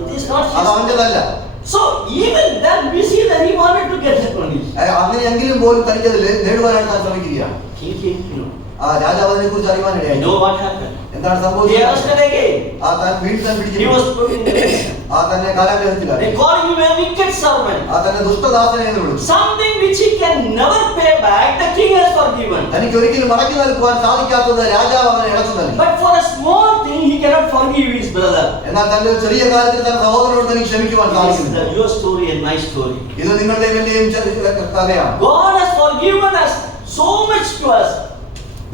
It is not അത് his. അവന്റേതല്ല. So even then we see that he wanted to get that money. അങ്ങനെയെങ്കിലും പോലും തനിക്കത് നേടുവാനായിട്ട് താൻ ശ്രമിക്കുകയാണ്. രാജാവ് അതിനെ കുറിച്ച് അറിയാനിടയായി. You know what happened? എന്താണ് He സംഭവിച്ചത്? arrested again. താൻ വീണ്ടും He പിടിക്കുന്നു. was put in the prison. തന്നെ കാരാഗ്രഹത്തിലായി. They call him a wicked servant. തന്നെ ദുഷ്ടദാസനെ എന്ന് വിളിച്ചു. Something which he can never pay back, the king has forgiven. തനിക്ക് ഒരിക്കലും മടക്കി നൽകുവാൻ സാധിക്കാത്തത് രാജാവ് അവനെ ഇളച്ചു നൽകി. But for a small thing he cannot forgive his brother. എന്നാൽ തന്റെ ഒരു ചെറിയ കാര്യത്തിൽ തന്റെ സഹോദരനോട് തനിക്ക് ക്ഷമിക്കുവാൻ സാധിക്കുന്നില്ല. Your story and my story. ഇത് നിങ്ങളുടെയും എന്റെയും കഥയാണ്. God has forgiven us so much to us.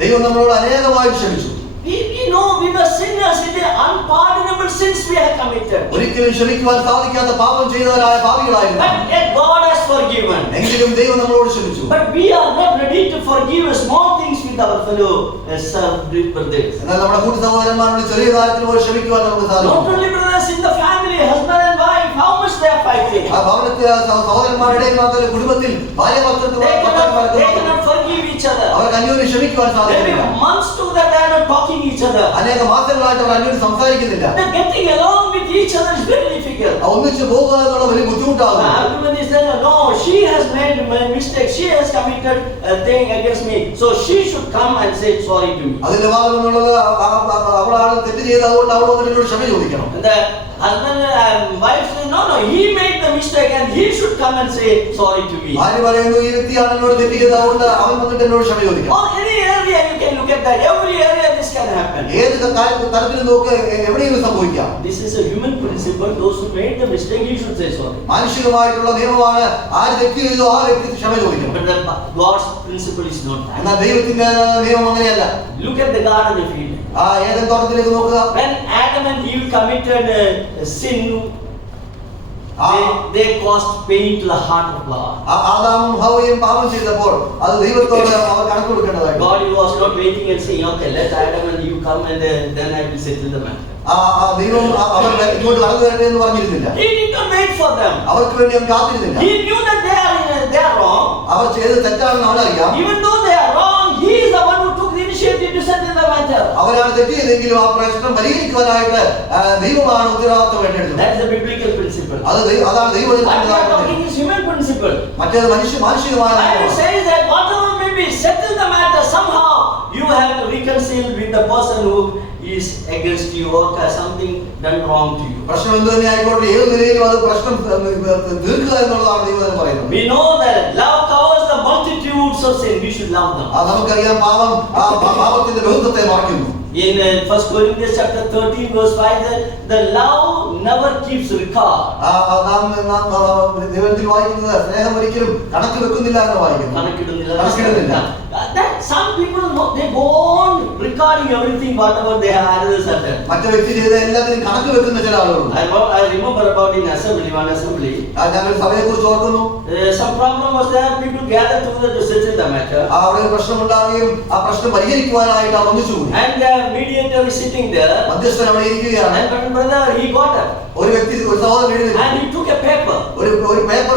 ദൈവം നമ്മളോട് അനേകമായി ക്ഷമിച്ചു. We know we were sinners, it is unpardonable sins we have committed. ഒരിക്കലും ക്ഷമിക്കുവാൻ സാധിക്കാത്ത പാപം ചെയ്തവരായ പാപികളായിരുന്നു. But yet God has forgiven. എങ്കിലും ദൈവം നമ്മളോട് ക്ഷമിച്ചു. But we are not ready to forgive small things with our fellow brothers. എന്നാൽ നമ്മുടെ കൂട്ട സഹോദരന്മാരോട് ചെറിയ കാര്യത്തിൽ പോലും ക്ഷമിക്കുവാൻ നമുക്ക് Not സാധിക്കും. only brothers in the family, husband and wife, how much they are fighting. ആ ഭവനത്തിൽ സഹോദരന്മാരുടെ മാത്രമല്ല കുടുംബത്തിൽ ഭാര്യ They cannot forgive each other. അവർക്ക് അന്യോന്യം ക്ഷമിക്കുവാൻ Maybe സാധിക്കില്ല. months to that they are not talking each other. അനേക മാസങ്ങളായിട്ട് അവർ അന്യോന്യം സംസാരിക്കുന്നില്ല. Getting along with each other is very difficult. ഒന്നിച്ച് പോകുക എന്നുള്ള വലിയ The ബുദ്ധിമുട്ടാകും. argument is that no, she has made a mistake, she has committed a thing against me, so she should come and say sorry to me. അതിന്റെ വാദം എന്നുള്ളത് അവളാണ് തെറ്റ് ചെയ്ത് അതുകൊണ്ട് അവൾ വന്നിട്ട് എന്നോട് ക്ഷമ ചോദിക്കണം. And the husband and wife say no, he made the mistake and he should come and say sorry to me. ഭാര്യ പറയുന്നു ഈ വ്യക്തിയാണ് എന്നോട് തെറ്റ് ചെയ്തത് അതുകൊണ്ട് അവൻ വന്നിട്ട് എന്നോട് ക്ഷമ ചോദിക്കണം. Or any area you can look at that. Every area this can happen. ഏത് തരത്തിലും നോക്ക് എവിടെയും സംഭവിക്കാം. This is a human principle. Those who made the mistake, he should say sorry. മാനുഷികമായിട്ടുള്ള നിയമമാണ് ആര് തെറ്റ് ചെയ്തോ ആ വ്യക്തി ക്ഷമ ചോദിക്കണം. But God's principle is not that. എന്നാൽ ദൈവത്തിന്റെ നിയമം അങ്ങനെയല്ല. Look at the Garden of Eden. ഏതൻ തോട്ടത്തിലേക്ക് നോക്കുക. When Adam and Eve committed sin, they caused pain to the heart of God. ആദാമും ഹവ്വയും പാപം ചെയ്തപ്പോൾ അത് ദൈവത്തോട് അവർ കണക്ക് കൊടുക്കേണ്ടതായിരുന്നു. God was not waiting and saying, okay, let Adam and Eve come and then I will settle the matter. ദൈവം അവർ ഇങ്ങോട്ട് കടന്നു വരട്ടെ എന്ന് പറഞ്ഞിരുന്നില്ല. He did not wait for them. അവർക്ക് വേണ്ടി അവൻ കാത്തിരുന്നില്ല. He knew that they are wrong. അവർ ചെയ്തത് തെറ്റാണെന്ന് അവനറിയാം. Even though they are wrong, he is the one who took the initiative to settle the matter. അവരാണ് തെറ്റ് ചെയ്തെങ്കിലും ആ പ്രശ്നം പരിഹരിക്കുവാനായിട്ട് ദൈവമാണ് ഉത്തരവാദിത്വം ഏറ്റെടുത്തത്. That is the biblical principle. അതാണ് What we are ദൈവം talking is human principle. മറ്റേത് മാനുഷികമായ Bible says that whatever may be, settle the matter somehow. You have to reconcile with the person who is against you or has something done wrong to you. പ്രശ്നം എന്ത് തന്നെ ആയിക്കോട്ടെ ഏത് നിലയിലും അത് പ്രശ്നം തീർക്കുക എന്നുള്ളതാണ് ദൈവം പറയുന്നത്. We know that love covers the multitudes of sin. We should love them. നമുക്കറിയാം പാപത്തിന്റെ ബഹുത്വത്തെ മറയ്ക്കുന്നു. In 1 Corinthians chapter 13 verse 5, the love never keeps record. ദൈവത്തിൽ വായിക്കുന്നത് സ്നേഹം ഒരിക്കലും കണക്ക് വെക്കുന്നില്ല എന്ന് വായിക്കുന്നു. കണക്കിടുന്നില്ല. That some people they go on recording everything whatever they have others have done. മറ്റു വ്യക്തി ചെയ്ത എല്ലാത്തിനും കണക്ക് വെക്കുന്ന ചില ആളുകളുണ്ട്. I remember about in one assembly. ഞങ്ങൾ സഭയെ കുറിച്ച് ഓർക്കുന്നു. Some problem was there. People gathered together to settle the matter. അവിടെ പ്രശ്നമുണ്ടാവുകയും ആ പ്രശ്നം പരിഹരിക്കുവാനായിട്ട് അവർ ഒന്നിച്ചുകൂടി. And the mediator is sitting there. മധ്യസ്ഥൻ അവിടെ ഇരിക്കുകയാണ്. And one brother he got up. ഒരു വ്യക്തി ഒരു സഹോദരൻ എഴുന്നേറ്റു. And he took a paper. ഒരു paper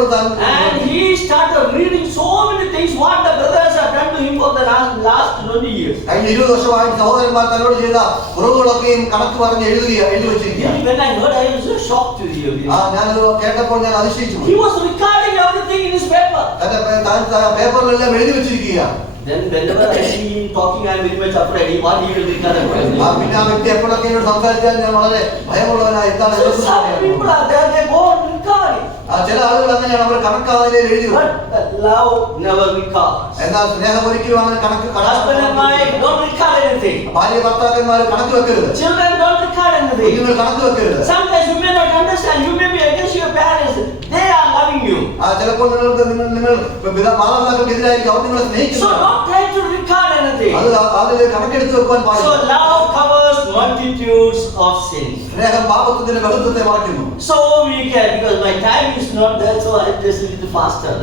And he started reading so many things what the brothers have done to him for the last 20 years. കഴിഞ്ഞ 20 വർഷമായിട്ട് സഹോദരന്മാർ തന്നോട് ചെയ്ത കുറവുകളൊക്കെയും കണക്ക് പറഞ്ഞ് എഴുതി വെച്ചിരിക്കുകയാണ്. When I heard, I was so shocked to hear. ഞാനത് കേട്ടപ്പോൾ ഞാൻ അതിശയിച്ചു. He was recording everything in his paper. തന്റെ പേപ്പറിലെല്ലാം എഴുതി വെച്ചിരിക്കുകയാണ്. Then whenever I see him talking, I am very much afraid. What he will record about me. പിന്നെ ആ വ്യക്തി എപ്പോഴൊക്കെ എന്നോട് സംസാരിച്ചാൽ ഞാൻ വളരെ ഭയമുള്ളവനായി എന്താണ് So some people are there, they go on recording. ചില ആളുകൾ അങ്ങനെയാണ് അവർ കണക്കാതെ എഴുതി. But love never records. എന്നാൽ സ്നേഹം ഒരിക്കലും അങ്ങനെ Husband and wife don't record anything. ഭാര്യ ഭർത്താക്കന്മാർ കണക്ക് വെക്കരുത്. Children don't record anything. നിങ്ങൾ കണക്ക് വെക്കരുത്. Sometimes you may not understand. You may be against your parents. They are loving you. ചിലപ്പോൾ നിങ്ങൾ മാതാപിതാക്കൾക്കെതിരായിരിക്കും അവർ നിങ്ങളെ So സ്നേഹിക്കുന്നു. don't try to record anything. അതിൽ കണക്കെടുത്ത് വെക്കുവാൻ So പാടില്ല. love covers multitudes of sins. സ്നേഹം പാപത്തിന്റെ ബഹുത്വത്തെ മറയ്ക്കുന്നു. So we can, because my time is not there, so I just a little faster.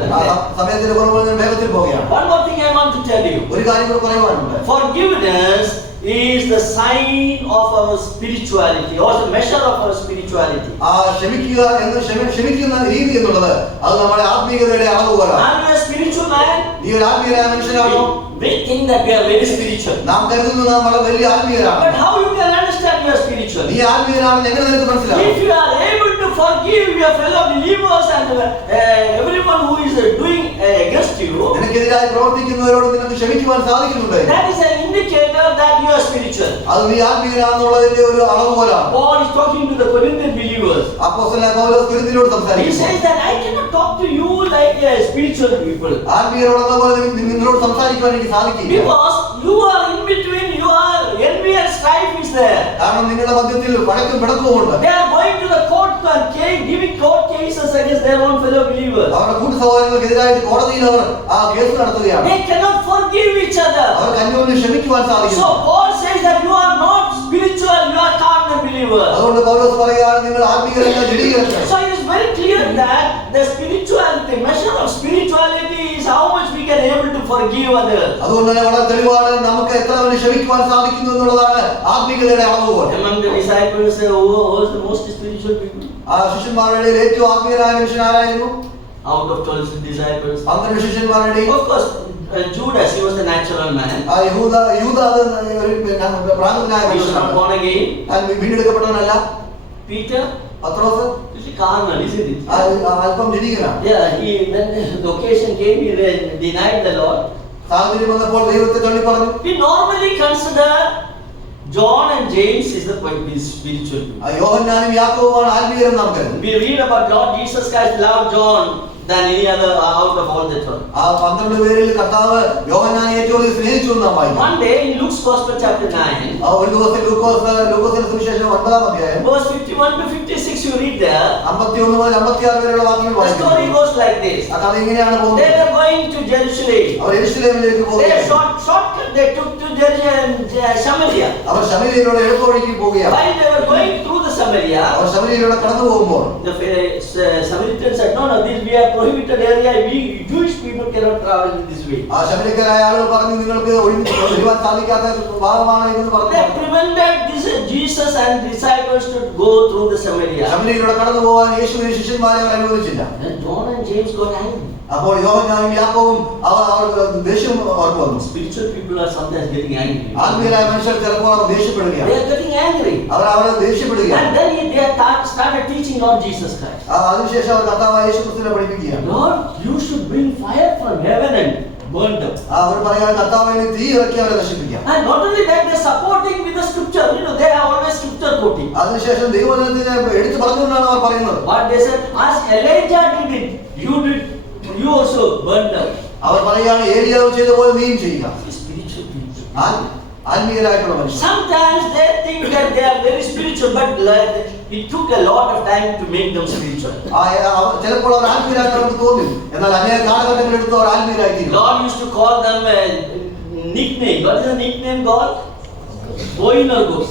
സമയത്തിന്റെ കുറവ് ഞാൻ വേഗത്തിൽ പോവുകയാണ്. One more thing I want to tell you. ഒരു കാര്യം കൂടെ പറയുവാനുണ്ട്. Forgiveness is the sign of our spirituality or the measure of our spirituality. ക്ഷമിക്കുക എന്ന് ക്ഷമിക്കുന്ന രീതി എന്നുള്ളത് അത് നമ്മുടെ ആത്മീയതയുടെ അളവ് പോലാണ്. Are you a spiritual man? നീ ഒരു ആത്മീയനായ മനുഷ്യനാണോ? We think that we are very spiritual. നാം കരുതുന്നു നാം വളരെ വലിയ ആത്മീയരാണ്. But how you can understand you are spiritual? നീ ആത്മീയനാണെന്ന് എങ്ങനെ നിനക്ക് മനസ്സിലാവും? If you are able to forgive your fellow believers and everyone who is doing against you, നിനക്കെതിരായി പ്രവർത്തിക്കുന്നവരോട് നിനക്ക് ക്ഷമിക്കുവാൻ സാധിക്കുന്നുണ്ട്. that is an indicator that you are spiritual. അത് നീ ആത്മീയനാണെന്നുള്ളതിന്റെ ഒരു അളവുകോലാണ്. Paul is talking to the Corinthian believers. അപ്പോസ്തലനായ പൗലോസ് കൊരിന്ത്യരോട് He സംസാരിക്കുന്നു. says that I cannot talk to you like spiritual people, ആത്മീയരോടെന്ന പോലെ നിങ്ങളോട് സംസാരിക്കുവാൻ എനിക്ക് സാധിക്കില്ല. because you are in between. You are envy and strife is there. കാരണം നിങ്ങളുടെ മധ്യത്തിൽ വഴക്കും പിണക്കവുമുണ്ട്. They are going to the court and giving court cases against their own fellow believers. അവരുടെ കൂട്ടു സഹോദരങ്ങൾക്കെതിരായിട്ട് കോടതിയിൽ അവർ ആ കേസ് നടത്തുകയാണ്. They cannot forgive each other. അവർക്ക് അന്യോന്യം ക്ഷമിക്കുവാൻ സാധിക്കും. So Paul says that you are not spiritual, you are carnal believers. അതുകൊണ്ട് പൗലോസ് പറയുകയാണ് നിങ്ങൾ ആത്മീയരല്ല ജഡീകരല്ല. So it is very clear that the spirituality, measure of spirituality is how much we can able to forgive others. അതുകൊണ്ട് തന്നെ വളരെ തെളിവാണ് നമുക്ക് എത്ര വലിയ ക്ഷമിക്കുവാൻ സാധിക്കുന്നു എന്നുള്ളതാണ് ആത്മീയതയുടെ അളവുകോൽ. Among the disciples, who was the most spiritual people? ആ ശിഷ്യന്മാരുടെ ഏറ്റവും ആത്മീയനായ മനുഷ്യൻ ആരായിരുന്നു? Out of 12 disciples. 12 ശിഷ്യന്മാരുടെ Of course, Judas, he was the natural man. ആ യൂദ അത് ഒരു പ്രാകൃതനായ He was not മനുഷ്യനാണ്. born again. വീണ്ടെടുക്കപ്പെട്ടവനല്ല. Peter, പത്രോസ് is carnal, isn't it? അല്പം ജഡീകനാണ്. Yeah, when the occasion came, he denied the Lord. സാഹചര്യം വന്നപ്പോൾ ദൈവത്തെ തള്ളി പറഞ്ഞു. We normally consider John and James is the spiritual people. യോഹന്നാനും യാക്കോബുമാണ് ആത്മീയരെന്ന് നാം കരുതുന്നു. We read about Lord Jesus Christ loved John than any other out of all the 12. ആ 12 പേരിൽ കർത്താവ് യോഹന്നാനെ ഏറ്റവും അധികം സ്നേഹിച്ചു എന്ന് നാം വായിക്കുന്നു. One day in Luke's Gospel chapter 9, ഒരു ദിവസം ലൂക്കോസിന്റെ സുവിശേഷം 9-ാം അധ്യായം verse 51 to 56, you read there. 51 മുതൽ 56 വരെയുള്ള വാക്യങ്ങൾ The story വായിക്കുന്നു. goes like this. ആ കഥ ഇങ്ങനെയാണ് They പോകുന്നത്. were going to Jerusalem. അവർ യെരൂശലേമിലേക്ക് They പോവുകയാണ്. shortcut they took to Samaria. അവർ ശമരിയയിലൂടെ എളുപ്പവഴിക്ക് പോവുകയാണ്. While they were going through the Samaria, അവർ ശമരിയയിലൂടെ കടന്നു പോകുമ്പോൾ the Samaritans said, no, this we are prohibited area. We Jewish people cannot travel in this way. ആ ശമരിയക്കാരായ ആളുകൾ പറഞ്ഞു നിങ്ങൾക്ക് ഒഴിവാൻ സാധിക്കാത്ത ഭാഗമാണ് ഇതെന്ന് പറഞ്ഞു. They prevented Jesus and disciples to go through the Samaria. ശമരിയയിലൂടെ കടന്നു പോകാൻ യേശുവിനെ ശിഷ്യന്മാരെ അവർ അനുവദിച്ചില്ല. And John and James got angry. അപ്പോൾ യോഹന്നാനും യാക്കോബും അവർക്ക് ദേഷ്യം അവർക്ക് വന്നു. Spiritual people are sometimes getting angry. ആത്മീയരായ മനുഷ്യർ ചിലപ്പോൾ അവർ ദേഷ്യപ്പെടുകയാണ്. They are getting angry. അവരെ ദേഷ്യപ്പെടുകയാണ്. And then they started teaching Lord Jesus Christ. അതിനുശേഷം അവർ കർത്താവായ യേശുക്രിസ്തുവിനെ പഠിപ്പിക്കുകയാണ്. Lord, you should bring fire from heaven and burn them. അവർ പറയുകയാണ് കർത്താവിനെ തീ ഇറക്കി അവരെ നശിപ്പിക്കാം. And not only that, they are supporting with the scripture. They are always scripture quoting. അതിനുശേഷം ദൈവവചനത്തിനെ എടുത്തു പറഞ്ഞുകൊണ്ടാണ് അവർ പറയുന്നത്. What they said, as Elijah did it, you also burn them. അവർ പറയുകയാണ് ഏലിയാവ് ചെയ്ത പോലെ നീയും ചെയ്യുക. Spiritual people. ആത്മീയരായിട്ടുള്ള മനുഷ്യർ. Sometimes they think that they are very spiritual, but it took a lot of time to make them spiritual. ചിലപ്പോൾ അവർ ആത്മീയരായിട്ട് തോന്നി, എന്നാൽ അനേക കാലഘട്ടങ്ങൾ എടുത്ത് അവർ ആത്മീയരായിത്തീരും. God used to call them a nickname. What is the nickname called? Boanerges.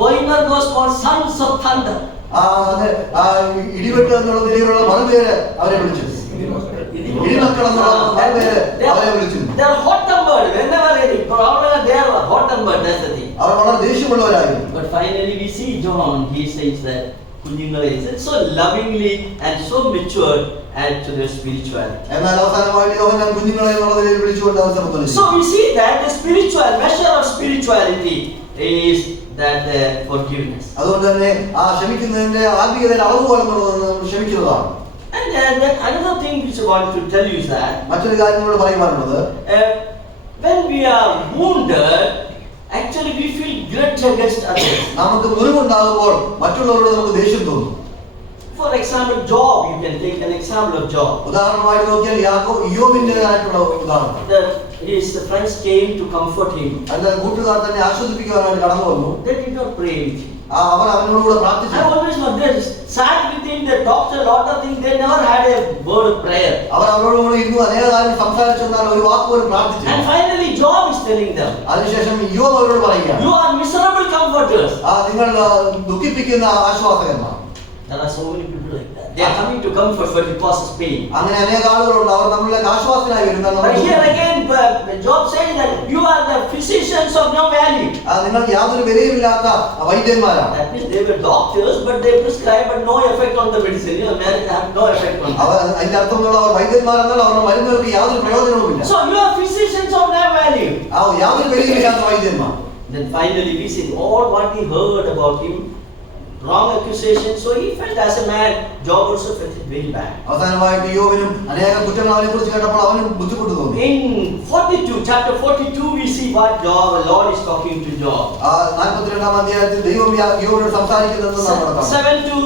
Boanerges means sons of thunder. ഇടിവെട്ട് എന്നുള്ള നിലയിലുള്ള മറുപേര് അവരെ വിളിച്ചു. ഇടിമക്കൾ എന്നുള്ള മറുപേര് അവരെ വിളിച്ചു. They are hot-tempered. Whenever any problem, they are hot-tempered. That's the thing. അവർ വളരെ ദേഷ്യമുള്ളവരായിരുന്നു. But finally we see John. He says that കുഞ്ഞുങ്ങളെ so lovingly and so matured and to their spirituality. എന്നാൽ അവസാനമായിട്ട് യോഹന്നാൻ കുഞ്ഞുങ്ങളെ എന്നുള്ള നിലയിൽ വിളിച്ചുകൊണ്ട് അവർ സംബന്ധിച്ചു. So we see that the spiritual measure of spirituality is that forgiveness. അതുകൊണ്ട് തന്നെ ആ ക്ഷമിക്കുന്നതിന്റെ ആത്മീയതയുടെ അളവുകോൽ എന്നുള്ളത് ക്ഷമിക്കുന്നതാണ്. And then another thing which I want to tell you is that മറ്റൊരു കാര്യം കൂടെ പറയുവാനുള്ളത്, when we are wounded, actually we feel grudge against others. നമുക്ക് മുറിവുണ്ടാകുമ്പോൾ മറ്റുള്ളവരോട് നമുക്ക് ദേഷ്യം തോന്നും. For example, Job, you can take an example of Job. ഉദാഹരണമായിട്ട് നോക്കിയാൽ യോബിന്റേതായിട്ടുള്ള ഉദാഹരണം. His friends came to comfort him. അല്ല കൂട്ടുകാർ തന്നെ ആശ്വസിപ്പിക്കുവാനായിട്ട് കടന്നു വന്നു. They did not pray with him. അവർ അവനോടുകൂടെ പ്രാർത്ഥിച്ചു. I always know they sat with him, they talked a lot of things, they never had a word of prayer. അവർ അവരോടുകൂടെ ഇരുന്നു അനേക കാര്യം സംസാരിച്ചെന്നാൽ ഒരു വാക്ക് പോലും പ്രാർത്ഥിച്ചില്ല. And finally Job is telling them, അതിനുശേഷം യോബ് അവരോട് പറയുകയാണ്, you are miserable comforters. നിങ്ങൾ ദുഃഖിപ്പിക്കുന്ന ആശ്വാസകന്മാർ. There are so many people like that. They are coming to comfort but it causes pain. അങ്ങനെ അനേക ആളുകളുണ്ട്, അവർ നമ്മളിലേക്ക് ആശ്വാസനായി വരുന്നത്. But here again Job says that you are the physicians of no value. നിങ്ങൾ യാതൊരു വിലയുമില്ലാത്ത വൈദ്യന്മാരാണ്. That means they were doctors but they prescribe but no effect on the medicine. You know, have no effect on it. അവർ അതിന്റെ അർത്ഥമുള്ള അവർ വൈദ്യന്മാരെന്നാൽ അവരുടെ മരുന്നുകൾക്ക് യാതൊരു പ്രയോജനവുമില്ല. So you are physicians of no value. യാതൊരു വിലയുമില്ലാത്ത വൈദ്യന്മാർ. Then finally we see all what he heard about him wrong accusation. So he felt as a man, Job also felt it very bad. അവസാനമായിട്ട് യോബിനും അനേകം കുറ്റങ്ങൾ അവനെ കുറിച്ച് കേട്ടപ്പോൾ അവനും ബുദ്ധിമുട്ട് തോന്നി. In 42, chapter 42, we see what the Lord is talking to Job. 42-ാം അധ്യായത്തിൽ ദൈവം യോബിനോട് സംസാരിക്കുന്നത് നാം കാണാം. 7 to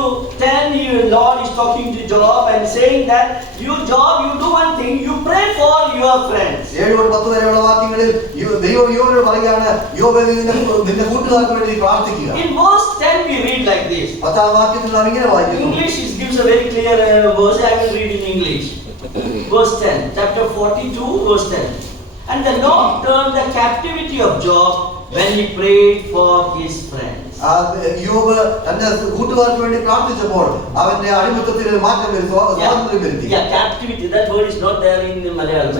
10, the Lord is talking to Job and saying that you, Job, you do one thing, you pray for your friends. 7-10 വരെയുള്ള വാക്യങ്ങളിൽ ദൈവം യോബിനോട് പറയുകയാണ്, യോബേ നിന്റെ കൂട്ടുകാർക്ക് വേണ്ടി പ്രാർത്ഥിക്കുക. In verse 10 we read like this. 10-ാം വാക്യത്തിൽ നാം ഇങ്ങനെ വായിക്കുന്നു. English gives a very clear verse. I will read in English. Verse 10, chapter 42, verse 10. And the Lord turned the captivity of Job when he prayed for his friends. യോബ് തന്റെ കൂട്ടുകാർക്ക് വേണ്ടി പ്രാർത്ഥിച്ചപ്പോൾ അവന്റെ അടിമത്തത്തിൽ മാറ്റം വരുത്തി, സ്വാതന്ത്ര്യം വരുത്തി. Yeah, captivity. That word is not there in Malayalam.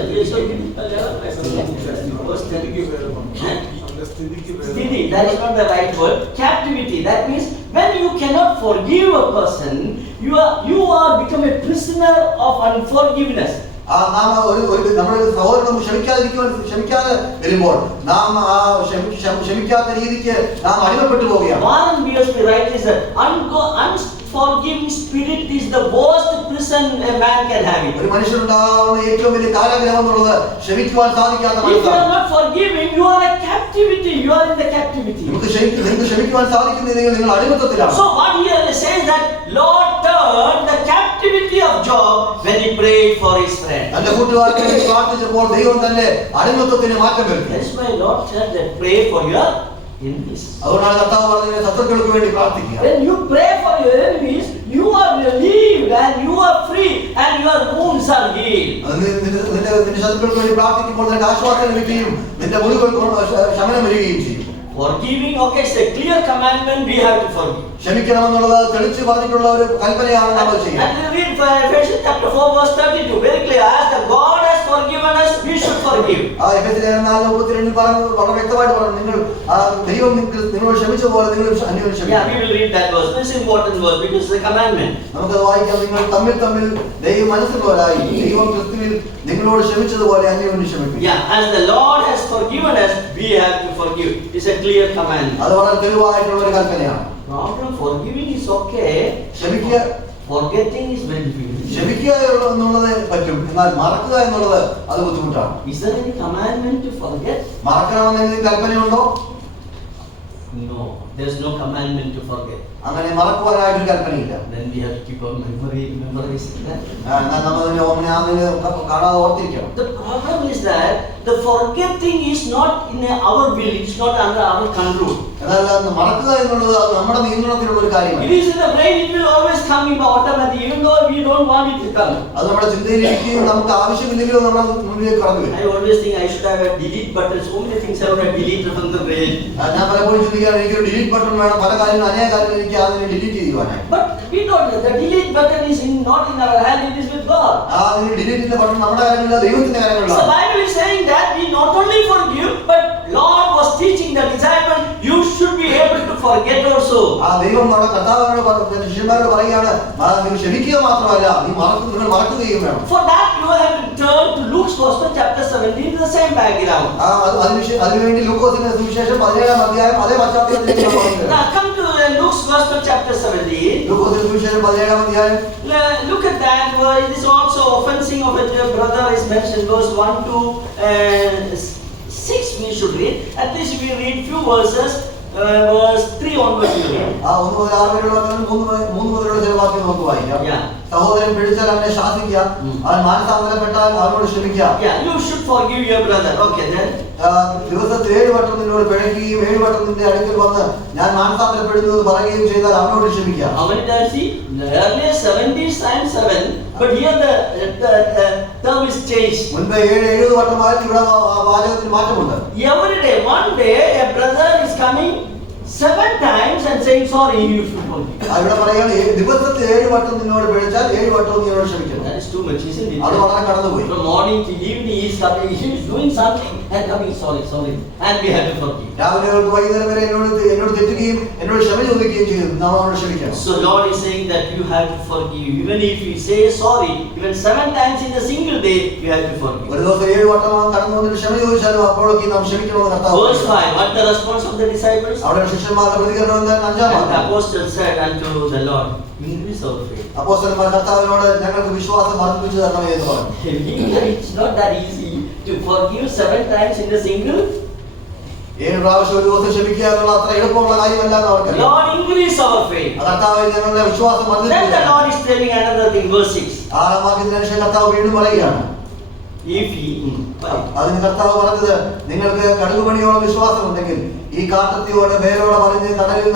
Sthiti, that is not the right word. Captivity. That means when you cannot forgive a person, you are become a prisoner of unforgiveness. നാം നമ്മുടെ സഹോദരൻ ക്ഷമിക്കാതെ വരുമ്പോൾ നാം ക്ഷമിക്കാത്ത രീതിക്ക് നാം അടിമപ്പെട്ടു പോവുകയാണ്. Warren Wiersbe writes that unforgiving spirit is the worst prison a man can have. ഒരു മനുഷ്യനുണ്ടാവുന്ന ഏറ്റവും വലിയ കാരാഗ്രഹം എന്നുള്ളത് ക്ഷമിക്കുവാൻ സാധിക്കാത്ത If you are not forgiving, you are a captivity. You are in the captivity. നിങ്ങൾക്ക് ക്ഷമിക്കുവാൻ സാധിക്കുന്നില്ലെങ്കിൽ നിങ്ങൾ അടിമത്തത്തിലാണ്. So what here says that Lord turned the captivity of Job when he prayed for his friend. തന്റെ കൂട്ടുകാർക്ക് വേണ്ടി പ്രാർത്ഥിച്ചപ്പോൾ ദൈവം തന്നെ അടിമത്തത്തിന് മാറ്റം വരുത്തി. That's why Lord said that pray for your enemies. അതുകൊണ്ടാണ് കർത്താവ് പറഞ്ഞത് ശത്രുക്കൾക്ക് വേണ്ടി പ്രാർത്ഥിക്കുക. When you pray for your enemies, you are relieved and you are free and your wounds are healed. നിന്റെ ശത്രുക്കൾക്ക് വേണ്ടി പ്രാർത്ഥിക്കുമ്പോൾ നിനക്ക് ആശ്വാസം ലഭിക്കുകയും നിന്റെ മുറിവുകൾക്ക് ശമനം വരികയും ചെയ്യും. Forgiving, okay, it's a clear commandment we have to forgive. ക്ഷമിക്കണമെന്നുള്ളത് തെളിച്ച് പറഞ്ഞിട്ടുള്ള ഒരു കൽപ്പനയാണ് നമ്മൾ ചെയ്യുന്നത്. And we read Ephesians chapter 4 verse 32, very clear. As the God has forgiven us, we should forgive. എഫെസ്യർ 4:32 പറയുന്നത് വളരെ വ്യക്തമായിട്ട് പറഞ്ഞു, നിങ്ങൾ ദൈവം നിങ്ങളോട് ക്ഷമിച്ച പോലെ നിങ്ങൾ അന്യോന്യം ക്ഷമിക്കണം. Yeah, we will read that verse. This is important verse because it's a commandment. നമുക്കത് വായിക്കാം. നിങ്ങൾ തമ്മിൽ ദൈവം മനസ്സിലുള്ളവരായി ദൈവം ക്രിസ്തുവിൽ നിങ്ങളോട് ക്ഷമിച്ചതുപോലെ അന്യോന്യം ക്ഷമിക്കണം. Yeah, as the Lord has forgiven us, we have to forgive. It's a clear commandment. അത് വളരെ തെളിവായിട്ടുള്ള ഒരു കൽപ്പനയാണ്. Problem, forgiving is okay. Forgetting is very difficult. ക്ഷമിക്കുക എന്നുള്ളത് പറ്റും, എന്നാൽ മറക്കുക എന്നുള്ളത് അത് ബുദ്ധിമുട്ടാണ്. Is there any commandment to forget? മറക്കണമെന്ന് കൽപ്പനയുണ്ടോ? No, there is no commandment to forget. അങ്ങനെ മറക്കുവാനായിട്ടൊരു കൽപ്പനയില്ല. Then we have to keep our memories. കാണാതെ ഓർത്തിരിക്കണം. The problem is that the forgetting is not in our will, it's not under our control. എന്നാൽ മറക്കുക എന്നുള്ളത് നമ്മുടെ നിയന്ത്രണത്തിലുള്ള ഒരു കാര്യമാണ്. It is in the brain, it will always come in automatically, even though we don't want it to come. അത് നമ്മുടെ ചിന്തയിലിരിക്കുകയും നമുക്ക് ആവശ്യമില്ലെങ്കിലും നമ്മുടെ മുന്നിലേക്ക് കടന്നു വരും. I always think I should have a delete button. So many things I would have deleted from the brain. ഞാൻ പലപ്പോഴും ചിന്തിക്കാറ് എനിക്കൊരു ഡിലീറ്റ് ബട്ടൺ വേണം, പല കാര്യങ്ങളും അനേക കാര്യങ്ങൾ എനിക്ക് അതിനെ ഡിലീറ്റ് ചെയ്യുവാനായി. But we don't know. The delete button is not in our hand, it is with God. അതിന് ഡിലീറ്റിന്റെ ബട്ടൺ നമ്മുടെ കാര്യമില്ല, ദൈവത്തിന്റെ കാര്യമില്ല. So Bible is saying that we not only forgive, but Lord was teaching the disciples, you should be able to forget also. ദൈവം നമ്മുടെ കർത്താവിനോട് ശിഷ്യന്മാരോട് പറയുകയാണ്, നിങ്ങൾ ക്ഷമിക്കുക മാത്രമല്ല നിങ്ങൾ മറക്കുകയും വേണം. For that you have to turn to Luke's Gospel chapter 17, the same background. അതിനുവേണ്ടി ലൂക്കോസിന്റെ സുവിശേഷം 17-ാം അധ്യായം അതേ പശ്ചാത്തലത്തിലേക്ക് നമ്മൾ പോകുന്നു. Now come to Luke's Gospel chapter 17. ലൂക്കോസിന്റെ സുവിശേഷം 17-ാം അധ്യായം. Look at that. It is also offensing of a brother is mentioned. Verse 1 to 6 we should read. At least we read few verses. Verse 3 onwards we read. 1 മുതൽ 6 വരെയുള്ള 3 മുതലുള്ള ചില വാക്യം നമുക്ക് വായിക്കാം. സഹോദരൻ പിടിച്ചാൽ അവനെ ശാസിക്കുക, അവൻ മാനസാന്തരപ്പെട്ടാൽ അവനോട് ക്ഷമിക്കുക. You should forgive your brother. Okay, then. ദിവസത്തിൽ 7 വട്ടം നിന്നോട് പിഴയ്ക്കുകയും 7 വട്ടം നിന്റെ അടുക്കൽ വന്ന് ഞാൻ മാനസാന്തരപ്പെടുന്നത് പറയുകയും ചെയ്താൽ അവനോട് ക്ഷമിക്കുക. How many times? See, earlier 70 times 7, but here the term is changed. മുൻപ് 70 വട്ടമായിട്ട് ഇവിടെ വാചകത്തിൽ മാറ്റമുണ്ട്. Every day, one day, a brother is coming 7 times and saying sorry, you should forgive. ഇവിടെ പറയുകയാണ് ദിവസത്തിൽ 7 വട്ടം നിന്നോട് പിഴച്ചാൽ 7 വട്ടവും നീയോട് ക്ഷമിക്കണം. That is too much, isn't it? അത് വളരെ കടന്നുപോയി. From morning to evening, he is coming, he is doing something and coming, sorry, and we have to forgive. രാവിലെ തൊട്ട് വൈകുന്നേരം വരെ എന്നോട് തെറ്റുകയും എന്നോട് ക്ഷമ ചോദിക്കുകയും ചെയ്തു. നാം അവനോട് ക്ഷമിക്കണം. So Lord is saying that you have to forgive. Even if you say sorry, even 7 times in a single day, you have to forgive. ഒരു ദിവസം 7 വട്ടം കടന്നു വന്നിട്ട് ക്ഷമ ചോദിച്ചാലും അപ്പോഴൊക്കെ നാം ക്ഷമിക്കണമെന്ന് കർത്താവ്. Verse 5, what the response of the disciples? അവിടെ ശിഷ്യന്മാരുടെ പ്രതികരണം എന്താണ്? 5-ാം And the വാക്യം. apostle said unto the Lord, increase our faith. അപ്പോസ്തലന്മാർ കർത്താവിനോട് ഞങ്ങൾക്ക് വിശ്വാസം വർദ്ധിപ്പിച്ചു തരണമേ എന്ന് പറഞ്ഞു. It's not that easy to forgive 7 times in a single. 7 പ്രാവശ്യം ഒരു ദിവസം ക്ഷമിക്കുക എന്നുള്ള അത്ര എളുപ്പമുള്ള കാര്യമല്ല എന്ന് അവർക്കറിയാം. Lord, increase our faith. കർത്താവ് ഞങ്ങളുടെ വിശ്വാസം Then the വർദ്ധിപ്പിച്ചു. Lord is telling another thing, verse 6. 6-ാം വാക്യത്തിന് ശേഷം കർത്താവ് വീണ്ടും പറയുകയാണ്. If he, അതിന് കർത്താവ് പറഞ്ഞത്, നിങ്ങൾക്ക് കടുകുമണിയോളം വിശ്വാസം ഉണ്ടെങ്കിൽ ഈ കാട്ടത്തിയോടെ വേരോടെ പറഞ്ഞ് കടലിൽ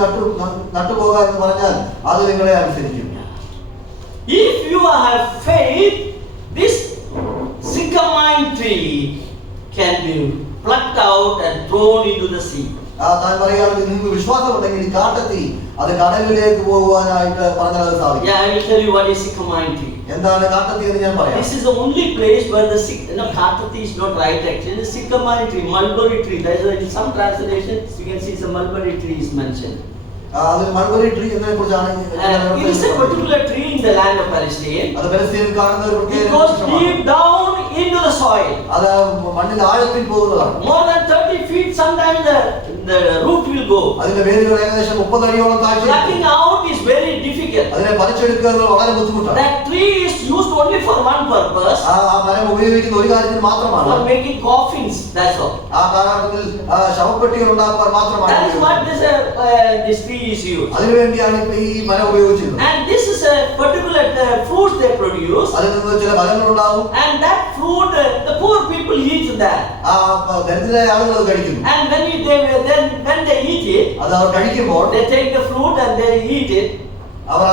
നട്ടുപോകാ എന്ന് പറഞ്ഞാൽ അത് നിങ്ങളെ അനുസരിക്കും. if you have faith, this sycamore tree can be plucked out and thrown into the sea. താൻ പറയുകയാണെങ്കിൽ നിങ്ങൾക്ക് വിശ്വാസം ഉണ്ടെങ്കിൽ ഈ കാട്ടത്തി അത് കടലിലേക്ക് പോകുവാനായിട്ട് പറഞ്ഞാൽ അത് സാധിക്കും. Yeah, I will tell you what is sycamore tree. എന്താണ് കാട്ടത്തി എന്ന് ഞാൻ പറയാം. This is the only place where the Kattati is not right actually. The sycamore tree, mulberry tree. There is in some translations you can see some mulberry tree is mentioned. അതിൽ mulberry tree എന്നതിനെ കുറിച്ചാണ്. It is a particular tree in the land of Palestine. അത് പലസ്തീനിൽ കാണുന്ന ഒരു പ്രത്യേക It goes deep down into the soil. അത് മണ്ണിൽ ആഴത്തിൽ പോകുന്നതാണ്. More than 30 feet sometimes the root will go. അതിന്റെ വേരുകൾ ഏകദേശം 30 അടിയോളം താഴ്ച. Plucking out is very difficult. അതിനെ പറിച്ചെടുക്കുക എന്നത് വളരെ ബുദ്ധിമുട്ടാണ്. That tree is used only for one purpose. ആ മരം ഉപയോഗിക്കുന്ന ഒരു കാര്യത്തിന് മാത്രമാണ്. For making coffins, that's all. ആ കാലഘട്ടത്തിൽ ശവപ്പെട്ടികൾ ഉണ്ടാക്കാൻ മാത്രമാണ്. That is what this tree is used. അതിനുവേണ്ടിയാണ് ഈ മരം ഉപയോഗിച്ചിരുന്നത്. And this is a particular fruit they produce. അതിൽ നിന്ന് ചില ഫലങ്ങൾ ഉണ്ടാവും. And that fruit, the poor people eat that. ആ ദരിദ്രരായ ആളുകൾ അത് കഴിക്കുന്നു. And when they eat it, അത് അവർ കഴിക്കുമ്പോൾ they take the fruit and they eat it. അവർ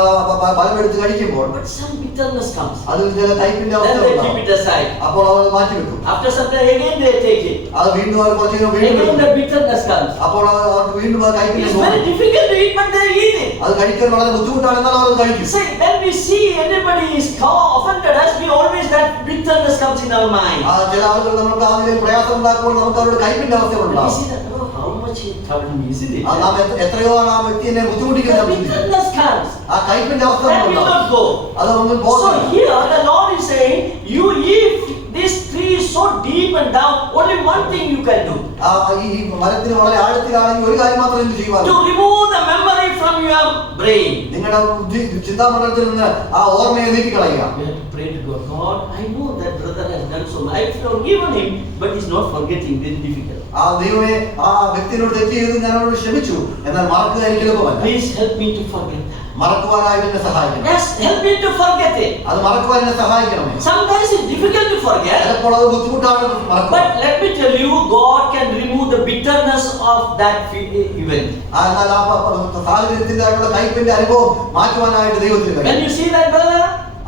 ഫലം എടുത്ത് കഴിക്കുമ്പോൾ But some bitterness comes. അതിൽ ചില കയ്പിന്റെ അവസ്ഥ Then they ഉണ്ടാവും. keep it aside. അപ്പോൾ അവർ മാറ്റി വെക്കും. After some time again they take it. അത് വീണ്ടും അവർ കുറച്ച് കഴിഞ്ഞ് വീണ്ടും Again എടുക്കും. the bitterness comes. അപ്പോൾ അവർക്ക് വീണ്ടും ആ കയ്പിന്റെ It's very difficult to eat, but they eat it. അത് കഴിക്കാൻ വളരെ ബുദ്ധിമുട്ടാണ്, എന്നാൽ അവർ അത് കഴിക്കും. See, when we see anybody is offended us, we always that bitterness comes in our mind. ചില ആളുകൾ നമുക്ക് അതിൽ പ്രയാസം ഉണ്ടാക്കുമ്പോൾ നമുക്ക് അവരുടെ കയ്പിന്റെ അവസ്ഥ We ഉണ്ടാവും. see that, oh, how much he troubled me, isn't it? നാം എത്രയോ ആണ് ആ വ്യക്തിയെ The ബുദ്ധിമുട്ടിക്കുന്നത്. bitterness comes. ആ കയ്പിന്റെ അവസ്ഥ That will ഉണ്ടാവും. not go. അതൊന്നും So പോകില്ല. here the Lord is saying, you if this tree is so deep and down, only one thing you can do. ഈ മരത്തിന് വളരെ ആഴത്തിലാണെങ്കിൽ ഒരു കാര്യം മാത്രമേ ഇത് ചെയ്യുവാൻ. To remove the memory from your brain. നിങ്ങളുടെ ചിന്താമണ്ഡലത്തിൽ നിന്ന് ആ ഓർമ്മയെ നീക്കി കളയുക. You have to pray to God. God, I know that brother has done so much. I have forgiven him, but he's not forgetting. Very difficult. ആ ദൈവമേ, ആ വ്യക്തിയോട് തെറ്റ് ചെയ്ത് ഞാൻ അവരോട് ക്ഷമിച്ചു, എന്നാൽ മറക്കുക എനിക്ക് എളുപ്പമല്ല. Please help me to forget that. മറക്കുവാനായിട്ട് എന്നെ സഹായിക്കണം. Yes, help me to forget it. അത് മറക്കുവാൻ എന്നെ സഹായിക്കണമേ. Sometimes it's difficult to forget. ചിലപ്പോൾ അത് ബുദ്ധിമുട്ടാണ് മറക്കുവാൻ. But let me tell you, God can remove the bitterness of that event. എന്നാൽ ആ സാഹചര്യത്തിന്റെ ആയിട്ടുള്ള കയ്പിന്റെ അനുഭവം മാറ്റുവാനായിട്ട് ദൈവത്തിന് കഴിയും. When you see that brother,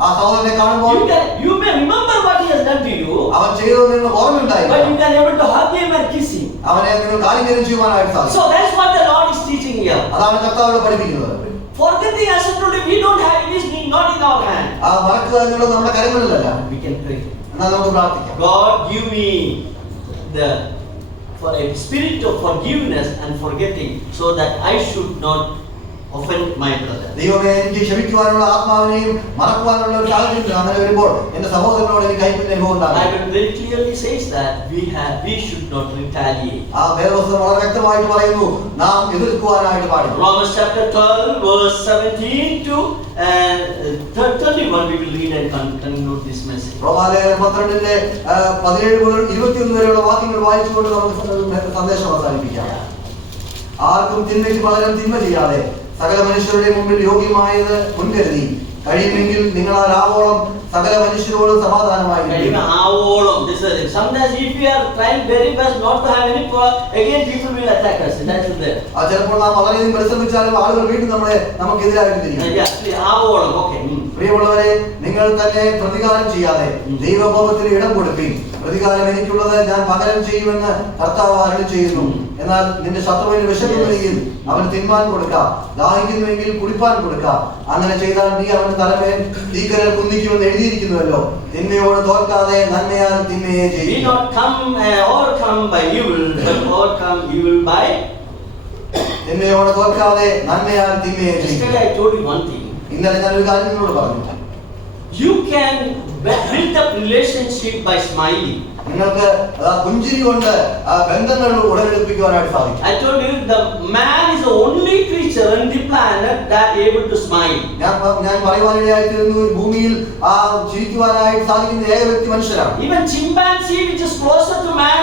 ആ സഹോദരനെ കാണുമ്പോൾ you may remember what he has done to you, അവൻ ചെയ്തത് നിങ്ങൾക്ക് but ഓർമ്മയുണ്ടായിരിക്കും. you can able to hug him and kiss him. അവനെ നിങ്ങൾ കാലിംഗനം ചെയ്യുവാനായിട്ട് സാധിക്കും. So that's what the Lord is teaching here. അതാണ് കർത്താവ് പഠിപ്പിക്കുന്നത്. Forgetting, as I told you, we don't have it, is not in our hand. ആ മറക്കുക എന്നുള്ളത് നമ്മുടെ കരങ്ങളിലല്ല. We can pray. എന്നാൽ നമുക്ക് പ്രാർത്ഥിക്കാം. God, give me for a spirit of forgiveness and forgetting, so that I should not offend my brother. ദൈവമേ, എനിക്ക് ക്ഷമിക്കുവാനുള്ള ആത്മാവിനെയും മറക്കുവാനുള്ള ഒരു സാഹചര്യം അങ്ങനെ വരുമ്പോൾ എന്റെ സഹോദരനോട് എനിക്ക് കയ്പിന്റെ അനുഭവം ഉണ്ടാകും. Bible very clearly says that we should not retaliate. ആ വേദപുസ്തകം വളരെ വ്യക്തമായിട്ട് പറയുന്നു, നാം എതിർക്കുവാനായിട്ട് പാടില്ല. Romans chapter 12 verse 17 to 31 we will read and conclude this message. റോമാലേഖനം 12-ന്റെ 17 മുതൽ 21 വരെയുള്ള വാക്യങ്ങൾ വായിച്ചുകൊണ്ട് നമുക്ക് സന്ദേശം അവസാനിപ്പിക്കാം. ആർക്കും തിന്മയ്ക്ക് പകരം തിന്മ ചെയ്യാതെ സകല മനുഷ്യരുടെ മുമ്പിൽ യോഗ്യമായത് മുൻകരുതി കഴിയുമെങ്കിൽ നിങ്ങൾ ആ രാവോളം സകല മനുഷ്യരോടും സമാധാനമായി. Sometimes if we are trying very best not to have any problem, again people will attack us. That is there. ചിലപ്പോൾ നാം വളരെയധികം പരിശ്രമിച്ചാലും ആളുകൾ വീണ്ടും നമുക്കെതിരായിട്ട് തിരിയും. Okay. പ്രിയമുള്ളവരെ, നിങ്ങൾ തന്നെ പ്രതികാരം ചെയ്യാതെ ദൈവകോപത്തിന് ഇടം കൊടുപ്പിൻ. പ്രതികാരം എനിക്കുള്ളത്, ഞാൻ പകരം ചെയ്യുമെന്ന് കർത്താവ് അരുളി ചെയ്യുന്നു. എന്നാൽ നിന്റെ ശത്രുവിന് വിശക്കുന്നുവെങ്കിൽ അവന് തിന്മാൻ കൊടുക്കാം, ദാഹിക്കുന്നുവെങ്കിൽ കുടിപ്പാൻ കൊടുക്കാം. അങ്ങനെ ചെയ്താൽ നീ അവന്റെ തലമേൽ തീക്കനൽ കുന്നിക്കുമെന്ന് എഴുതിയിരിക്കുന്നുവല്ലോ. തിന്മയോട് തോൽക്കാതെ നന്മയാൽ തിന്മയെ We ചെയ്യും. not overcome by evil, but overcome evil by. തിന്മയോട് തോൽക്കാതെ നന്മയാൽ തിന്മയെ ചെയ്യും. Yesterday I told you one thing. ഇന്നലെ ഞാനൊരു കാര്യം നിങ്ങളോട് പറഞ്ഞു. You can build up relationship by smiling. നിങ്ങൾക്ക് പുഞ്ചിരി കൊണ്ട് ബന്ധങ്ങൾ ഉടലെടുപ്പിക്കുവാനായിട്ട് സാധിക്കും. I told you the man is the only creature on the planet that able to smile. ഞാൻ പറയുവാനിടയായിത്തീരുന്നു, ഭൂമിയിൽ ചിരിക്കുവാനായിട്ട് സാധിക്കുന്ന ഏക വ്യക്തി മനുഷ്യരാണ്. Even chimpanzee which is closer to man,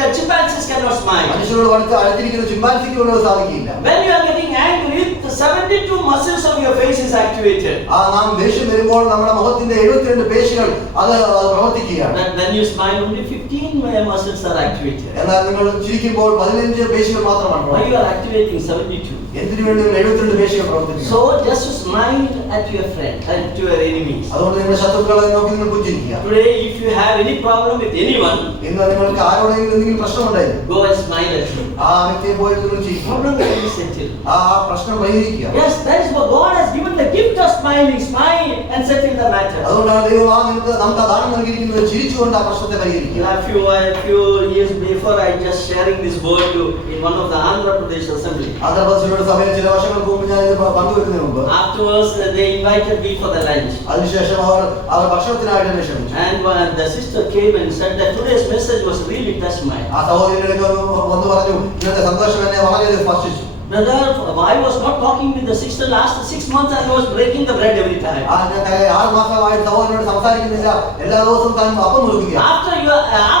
the chimpanzees cannot smile. മനുഷ്യരോട് അടുത്തിരിക്കുന്ന ചിമ്പാൻസിക്ക് പോലും സാധിക്കില്ല. When you are getting angry, the 72 muscles of your face is activated. നാം ദേഷ്യം വരുമ്പോൾ നമ്മുടെ മുഖത്തിന്റെ 72 പേശികൾ അത് പ്രവർത്തിക്കുകയാണ്. But when you smile, only 15 muscles are activated. എന്നാൽ നിങ്ങൾ ചിരിക്കുമ്പോൾ 15 പേശികൾ മാത്രമാണ് Why you പ്രവർത്തിക്കുന്നത്. are activating 72? എന്തിനു വേണ്ടി 72 പേശികൾ പ്രവർത്തിക്കുന്നു? So just smile at your friend and to your enemies. അതുകൊണ്ട് നിങ്ങളുടെ ശത്രുക്കളെ നോക്കി നിങ്ങൾ പുഞ്ചിരിക്കുക. Today, if you have any problem with anyone, ഇന്ന് നിങ്ങൾക്ക് ആരോടെങ്കിലും എന്തെങ്കിലും പ്രശ്നമുണ്ടായി, go and smile at him. ആ വ്യക്തിയെ പോയിട്ട് നിങ്ങൾ ചിരിക്കുക. Problem can be settled. ആ പ്രശ്നം പരിഹരിക്കുക. Yes, that is what God has given the gift of smiling. Smile and settle the matter. അതുകൊണ്ടാണ് ദൈവം നമുക്ക് ആ ദാനം നൽകിയിരിക്കുന്നത്, ചിരിച്ചുകൊണ്ട് ആ പ്രശ്നത്തെ പരിഹരിക്കുക. A few years before, I just sharing this word in one of the Andhra Pradesh assembly. ആന്ധ്രാപ്രദേശിലുള്ള സഭയിൽ ചില വർഷങ്ങൾക്ക് മുമ്പ് ഞാൻ ഇത് പങ്കുവെക്കുന്നതിന് മുമ്പ് Afterwards, they invited me for the lunch. അതിനുശേഷം അവർ ഭക്ഷണത്തിനായിട്ട് എന്നെ ക്ഷണിച്ചു. And the sister came and said that today's message was really touched my heart. ആ സഹോദരിയുടെ വന്ന് പറഞ്ഞു, ഇന്നത്തെ സന്തോഷം എന്നെ വളരെയധികം സ്പർശിച്ചു. Brother, I was not talking with the sister last 6 months. I was breaking the bread every time. ഞാൻ 6 മാസമായിട്ട് സഹോദരനോട് സംസാരിക്കുന്നില്ല, എല്ലാ ദിവസവും താൻ അപ്പം മുറിക്കുക.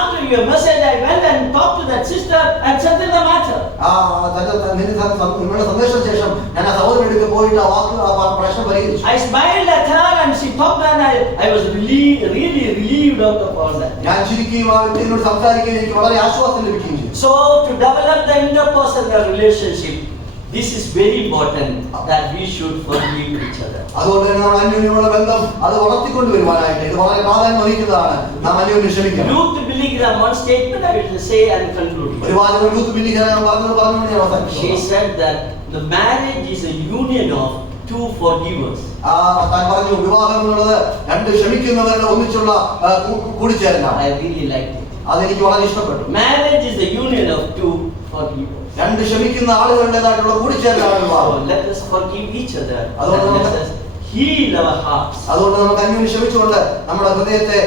After your message, I went and talked to that sister and settled the matter. നിങ്ങളുടെ സന്ദേശത്തിന് ശേഷം ഞാൻ ആ സഹോദരനടുത്ത് പോയിട്ട് ആ പ്രശ്നം പരിഹരിച്ചു. I smiled at her and she talked and I was really relieved out of all that. ഞാൻ ചിരിക്കുകയും ആ വ്യക്തിയോട് സംസാരിക്കുകയും എനിക്ക് വളരെ ആശ്വാസം ലഭിക്കുകയും ചെയ്തു. So to develop the interpersonal relationship, this is very important that we should forgive each other. അതുകൊണ്ട് തന്നെ നമ്മൾ അന്യോന്യമുള്ള ബന്ധം അത് വളർത്തിക്കൊണ്ടുവരുവാനായിട്ട് ഇത് വളരെ പ്രാധാന്യം വഹിക്കുന്നതാണ്. നാം അന്യോന്യം ക്ഷമിക്കണം. Ruth Billy Graham, one statement I will say and conclude. ഒരു വാചകം രൂത്ത് ബില്ലി ഗ്രഹാം പറഞ്ഞു ഞാൻ അവസാനിപ്പിക്കുന്നു. She said that the marriage is a union of two forgivers. താൻ പറഞ്ഞു, വിവാഹം എന്നുള്ളത് രണ്ട് ക്ഷമിക്കുന്നവരുടെ ഒന്നിച്ചുള്ള കൂടിച്ചേരലാണ്. I really liked it. അതെനിക്ക് വളരെ ഇഷ്ടപ്പെട്ടു. Marriage is the union of two forgivers. രണ്ട് ക്ഷമിക്കുന്ന ആളുകളുടേതായിട്ടുള്ള കൂടിച്ചേരലാണ് വിവാഹം. So let us forgive each other. അതുകൊണ്ട് Let us heal our hearts. അതുകൊണ്ട് നമുക്ക് അന്യോന്യം ക്ഷമിച്ചുകൊണ്ട് നമ്മുടെ ഹൃദയത്തെ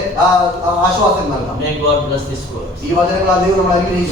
ആശ്വാസം നൽകാം. May God bless this word. ഈ വചനങ്ങൾ ദൈവം നമ്മളെ അനുഗ്രഹിക്കട്ടെ.